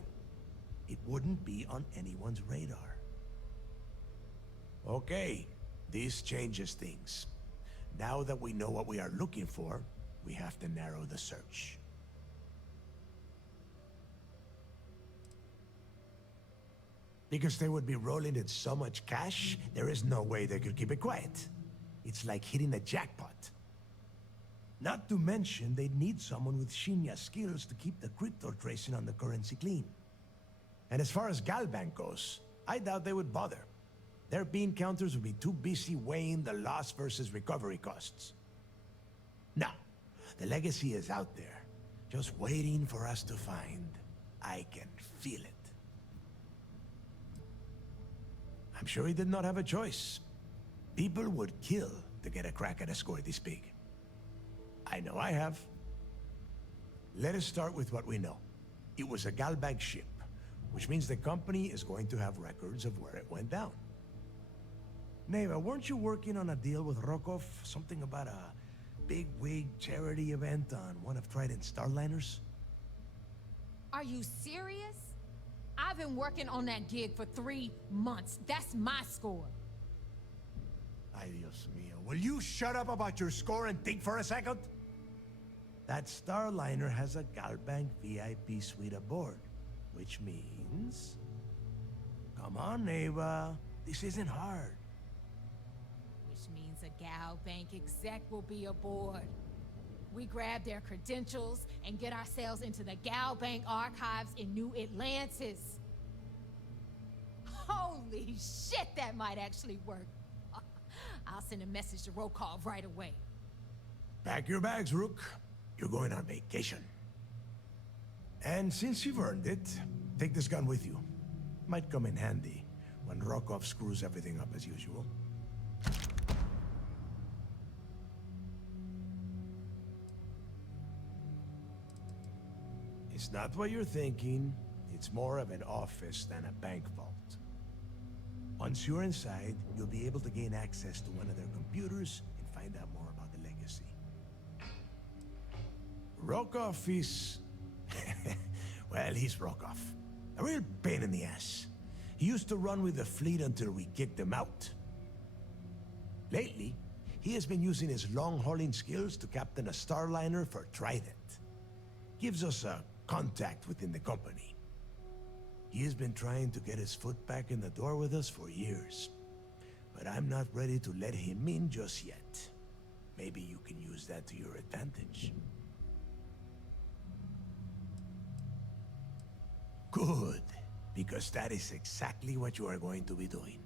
it wouldn't be on anyone's radar. Okay, this changes things. Now that we know what we are looking for, we have to narrow the search. Because they would be rolling in so much cash, there is no way they could keep it quiet. It's like hitting a jackpot. Not to mention, they'd need someone with Shinya skills to keep the crypto tracing on the currency clean. And as far as Galbank goes, I doubt they would bother. Their bean counters would be too busy weighing the loss versus recovery costs. Now, the legacy is out there, just waiting for us to find. I can feel it. I'm sure he did not have a choice. People would kill to get a crack at a score this big. I know I have. Let us start with what we know. It was a Galbank ship, which means the company is going to have records of where it went down. Neva, weren't you working on a deal with Rokov? Something about a big-wig charity event on one of Trident's Starliners? Are you serious? I've been working on that gig for 3 months. That's my score. Ay, Dios mío. Will you shut up about your score and think for a second? That Starliner has a Galbank VIP suite aboard, which means... Come on, Neva. This isn't hard. Which means a Gal Bank exec will be aboard. We grab their credentials and get ourselves into the Gal Bank archives in New Atlantis. Holy shit, that might actually work. I'll send a message to Rokov right away. Pack your bags, Rook. You're going on vacation. And since you've earned it, take this gun with you. Might come in handy when Rokov screws everything up as usual. It's not what you're thinking. It's more of an office than a bank vault. Once you're inside, you'll be able to gain access to one of their computers and find out more about the legacy. Rokov is... Well, he's Rokov. A real pain in the ass. He used to run with the fleet until we kicked him out. Lately, he has been using his long-hauling skills to captain a starliner for Trident. Gives us a contact within the company. He has been trying to get his foot back in the door with us for years. But I'm not ready to let him in just yet. Maybe you can use that to your advantage. Good, because that is exactly what you are going to be doing.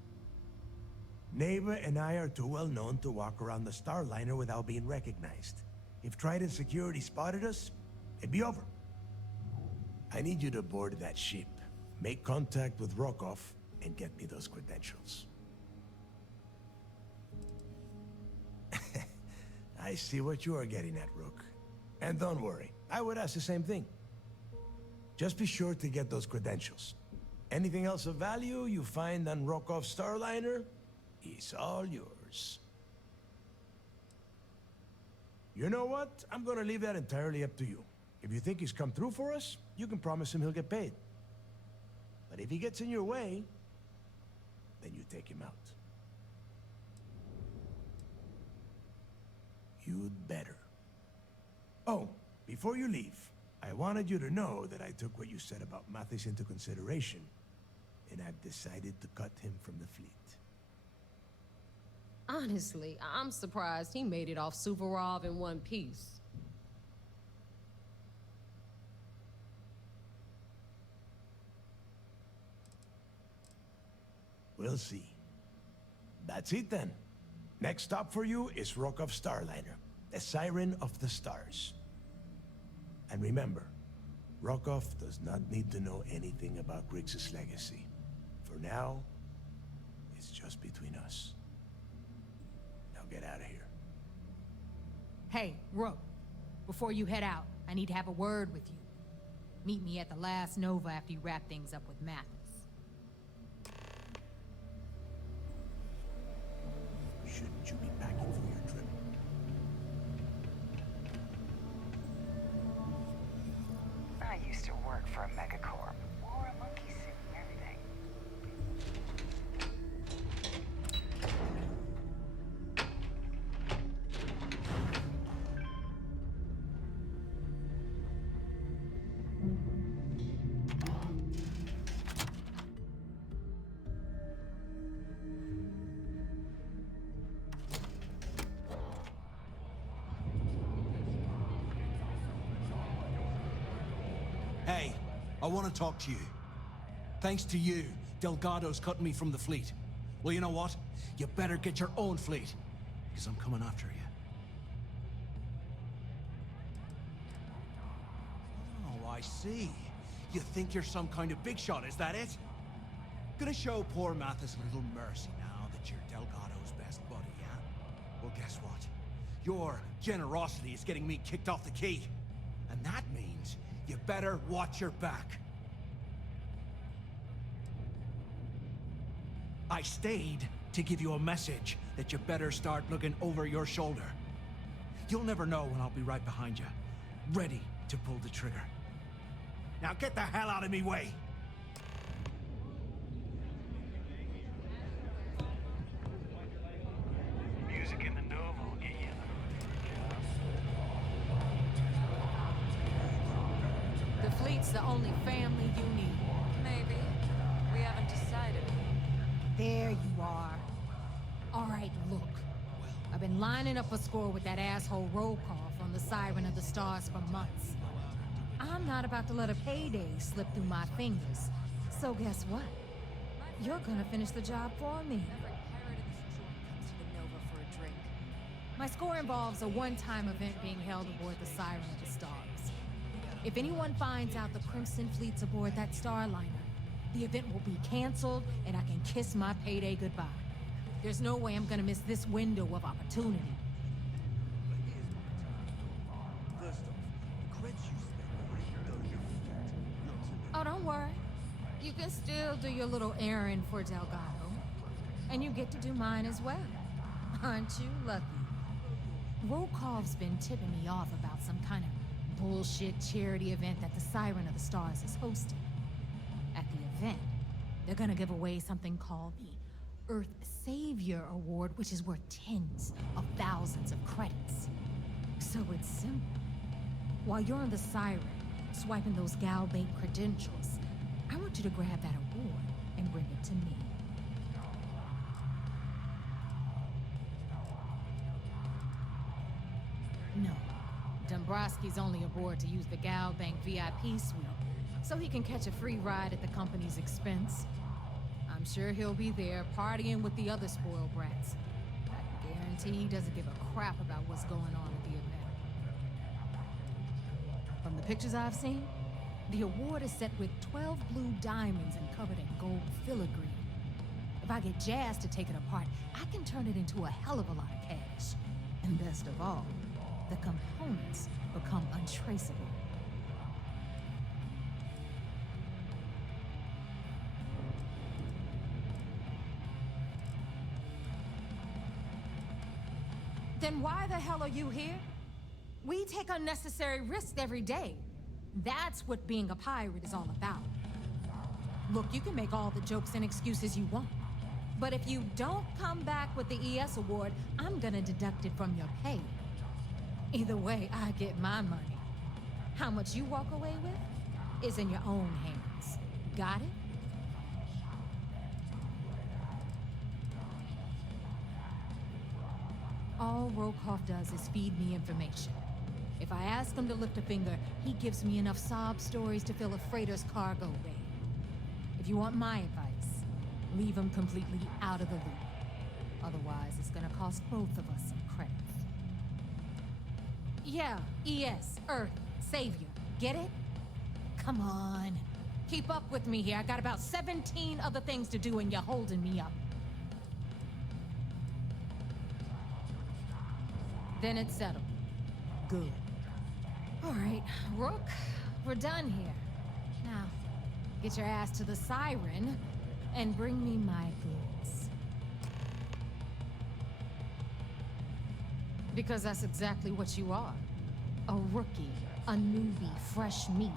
Neighbor and I are too well known to walk around the Starliner without being recognized. If Trident security spotted us, it'd be over. I need you to board that ship, make contact with Rokov, and get me those credentials. I see what you are getting at, Rook. And don't worry, I would ask the same thing. Just be sure to get those credentials. Anything else of value you find on Rokov's Starliner is all yours. You know what? I'm gonna leave that entirely up to you. If you think he's come through for us, you can promise him he'll get paid. But if he gets in your way, then you take him out. You'd better. Oh, before you leave, I wanted you to know that I took what you said about Mathis into consideration, and I've decided to cut him from the fleet. Honestly, I'm surprised he made it off Suvorov in one piece. We'll see. That's it then. Next stop for you is Rokov Starliner, the Siren of the Stars. And remember, Rokov does not need to know anything about Griggs' legacy. For now, it's just between us. Now get out of here. Hey, Rook, before you head out, I need to have a word with you. Meet me at the last Nova after you wrap things up with Mathis. Shouldn't you be packing for your trip? I used to work for a megacorp. Wore a monkey suit and everything. Hey, I want to talk to you. Thanks to you, Delgado's cutting me from the fleet. Well, you know what? You better get your own fleet, because I'm coming after you. Oh, I see. You think you're some kind of big shot, is that it? Gonna show poor Mathis a little mercy now that you're Delgado's best buddy, yeah? Well, guess what? Your generosity is getting me kicked off the key. And that means you better watch your back. I stayed to give you a message that you better start looking over your shoulder. You'll never know when I'll be right behind you, ready to pull the trigger. Now get the hell out of me way! Music in the Nova will get you. The fleet's the only family you need. Maybe. We haven't decided. There you are. All right, look. I've been lining up a score with that asshole Rokov on the Siren of the Stars for months. I'm not about to let a payday slip through my fingers. So guess what? You're gonna finish the job for me. My score involves a one-time event being held aboard the Siren of the Stars. If anyone finds out the Crimson Fleet's aboard that Starliner, the event will be canceled and I can kiss my payday goodbye. There's no way I'm gonna miss this window of opportunity. Oh, don't worry. You can still do your little errand for Delgado. And you get to do mine as well. Aren't you lucky? Rokov's been tipping me off about some kind of bullshit charity event that the Siren of the Stars is hosting. At the event, they're gonna give away something called the Earth Savior Award, which is worth tens of thousands of credits. So it's simple. While you're on the Siren, swiping those Galbank credentials, I want you to grab that award and bring it to me. No. Dombrowski's only aboard to use the Galbank VIP suite, so he can catch a free ride at the company's expense. I'm sure he'll be there partying with the other spoiled brats. I can guarantee he doesn't give a crap about what's going on at the event. From the pictures I've seen, the award is set with 12 blue diamonds and covered in gold filigree. If I get Jazz to take it apart, I can turn it into a hell of a lot of cash. And best of all, the components become untraceable. Then why the hell are you here? We take unnecessary risks every day. That's what being a pirate is all about. Look, you can make all the jokes and excuses you want, but if you don't come back with the ES award, I'm gonna deduct it from your pay. Either way, I get my money. How much you walk away with is in your own hands. Got it? All Rokoff does is feed me information. If I ask him to lift a finger, he gives me enough sob stories to fill a freighter's cargo bay. If you want my advice, leave him completely out of the loop. Otherwise, it's gonna cost both of us some credits. Yeah, ES, Earth, Savior. Get it? Come on. Keep up with me here. I got about 17 other things to do and you're holding me up. Then it's settled. Good. All right, Rook, we're done here. Now, get your ass to the Siren and bring me my goods. Because that's exactly what you are. A rookie, a newbie, fresh meat.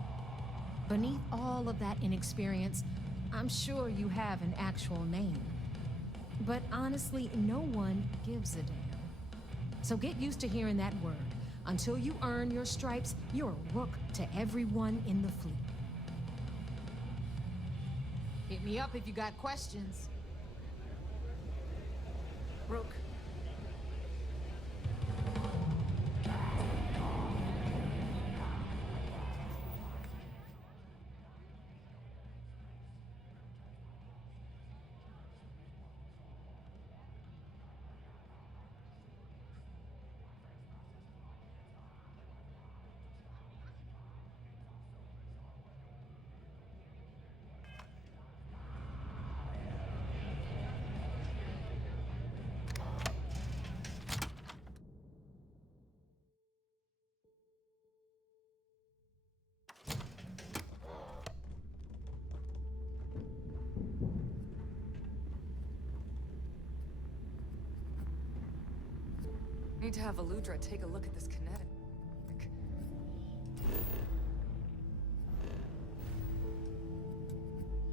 Beneath all of that inexperience, I'm sure you have an actual name. But honestly, no one gives a damn. So get used to hearing that word. Until you earn your stripes, you're a rook to everyone in the fleet. Hit me up if you got questions. Rook. Need to have Aludra take a look at this kinetic.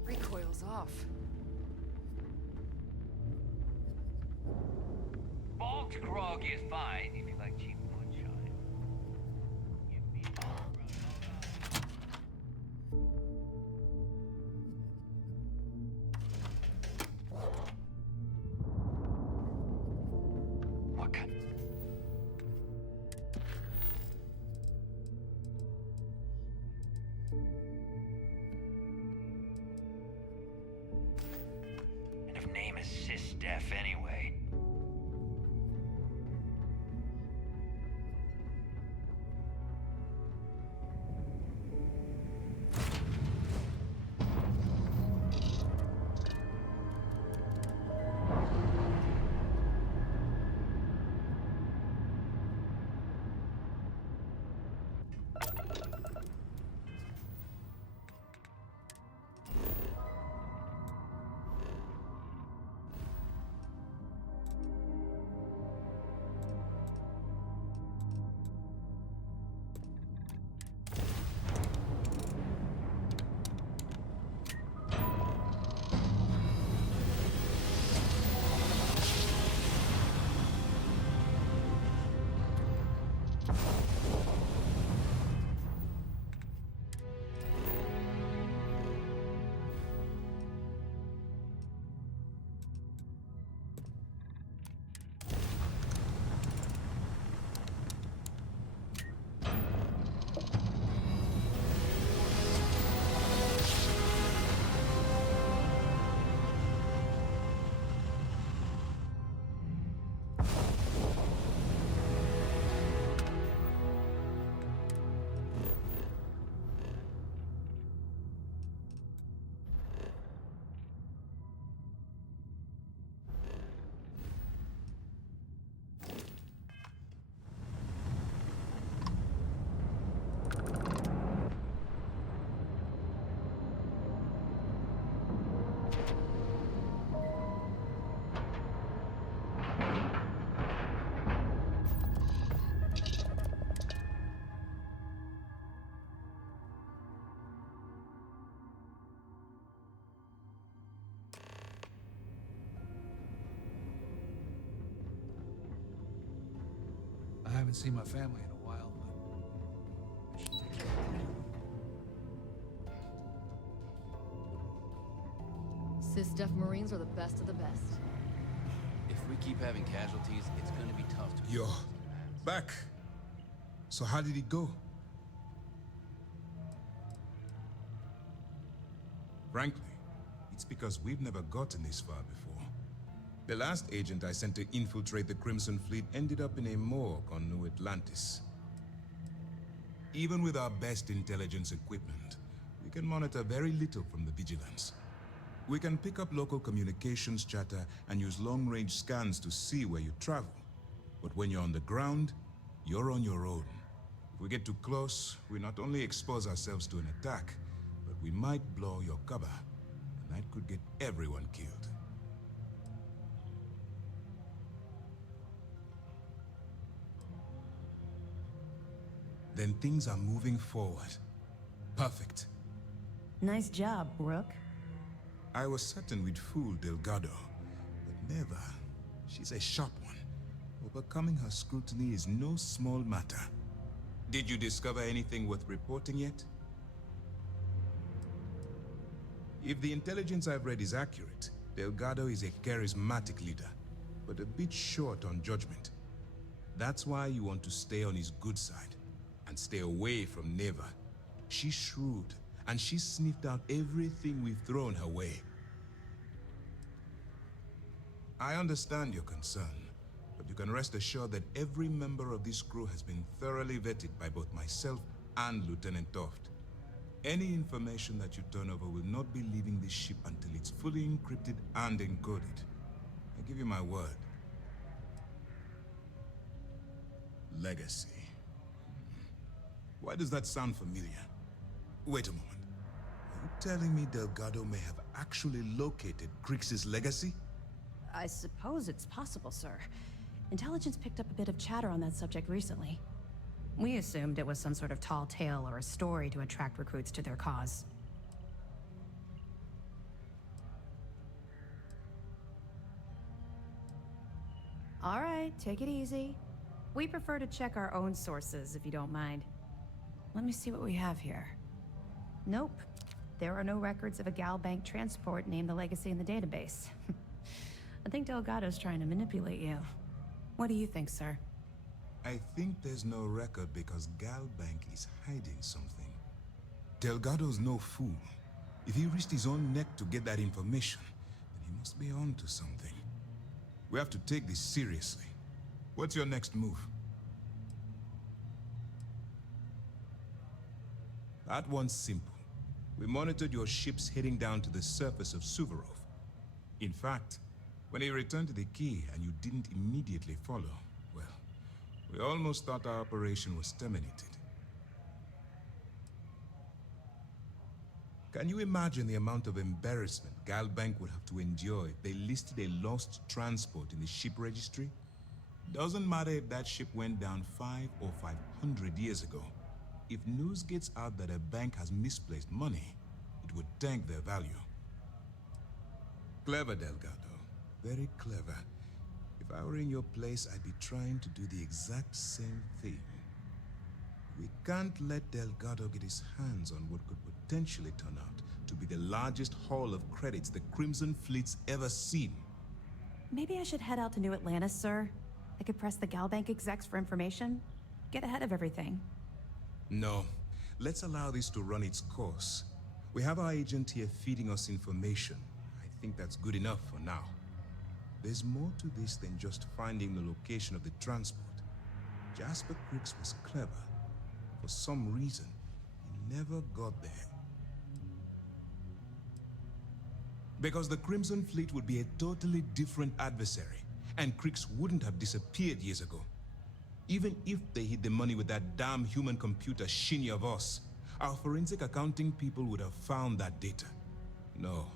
Recoil's off. Bulk grog is fine if you like cheap moonshine. Give me what kind? And if name is Sis Def anyway. haven't seen my family in a while, but I should take care of them. Sys-Def Marines are the best of the best. If we keep having casualties, it's gonna be tough to... You're back. So how did it go? Frankly, it's because we've never gotten this far before. The last agent I sent to infiltrate the Crimson Fleet ended up in a morgue on New Atlantis. Even with our best intelligence equipment, we can monitor very little from the vigilance. We can pick up local communications chatter and use long-range scans to see where you travel. But when you're on the ground, you're on your own. If we get too close, we not only expose ourselves to an attack, but we might blow your cover, and that could get everyone killed. Then things are moving forward. Perfect. Nice job, Rook. I was certain we'd fool Delgado, but never. She's a sharp one. Overcoming her scrutiny is no small matter. Did you discover anything worth reporting yet? If the intelligence I've read is accurate, Delgado is a charismatic leader, but a bit short on judgment. That's why you want to stay on his good side, and stay away from Neva. She's shrewd, and she's sniffed out everything we've thrown her way. I understand your concern, but you can rest assured that every member of this crew has been thoroughly vetted by both myself and Lieutenant Toft. Any information that you turn over will not be leaving this ship until it's fully encrypted and encoded. I give you my word. Legacy. Why does that sound familiar? Wait a moment. Are you telling me Delgado may have actually located Crix's legacy? I suppose it's possible, sir. Intelligence picked up a bit of chatter on that subject recently. We assumed it was some sort of tall tale or a story to attract recruits to their cause. All right, take it easy. We prefer to check our own sources, if you don't mind. Let me see what we have here. Nope. There are no records of a Gal Bank transport named the Legacy in the database. I think Delgado's trying to manipulate you. What do you think, sir? I think there's no record because Gal Bank is hiding something. Delgado's no fool. If he risked his own neck to get that information, then he must be on to something. We have to take this seriously. What's your next move? That one's simple. We monitored your ships heading down to the surface of Suvorov. In fact, when he returned to the key and you didn't immediately follow, well, we almost thought our operation was terminated. Can you imagine the amount of embarrassment Gal Bank would have to endure if they listed a lost transport in the ship registry? Doesn't matter if that ship went down 5 or 500 years ago. If news gets out that a bank has misplaced money, it would tank their value. Clever, Delgado. Very clever. If I were in your place, I'd be trying to do the exact same thing. We can't let Delgado get his hands on what could potentially turn out to be the largest haul of credits the Crimson Fleet's ever seen. Maybe I should head out to New Atlantis, sir. I could press the Gal Bank execs for information. Get ahead of everything. No. Let's allow this to run its course. We have our agent here feeding us information. I think that's good enough for now. There's more to this than just finding the location of the transport. Jasper Crix was clever. For some reason, he never got there. Because the Crimson Fleet would be a totally different adversary, and Crix wouldn't have disappeared years ago. Even if they hid the money with that damn human computer Shinya Voss, our forensic accounting people would have found that data. No,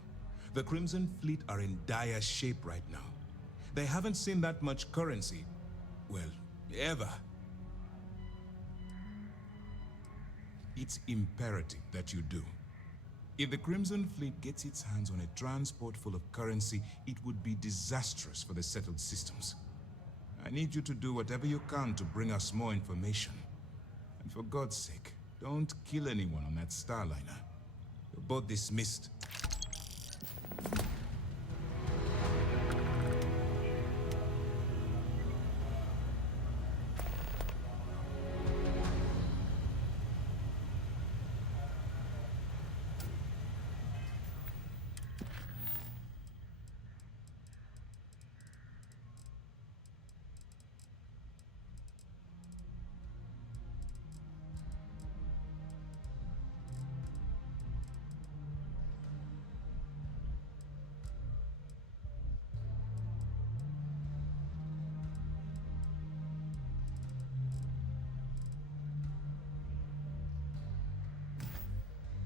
the Crimson Fleet are in dire shape right now. They haven't seen that much currency, well, ever. It's imperative that you do. If the Crimson Fleet gets its hands on a transport full of currency, it would be disastrous for the settled systems. I need you to do whatever you can to bring us more information. And for God's sake, don't kill anyone on that Starliner. You're both dismissed.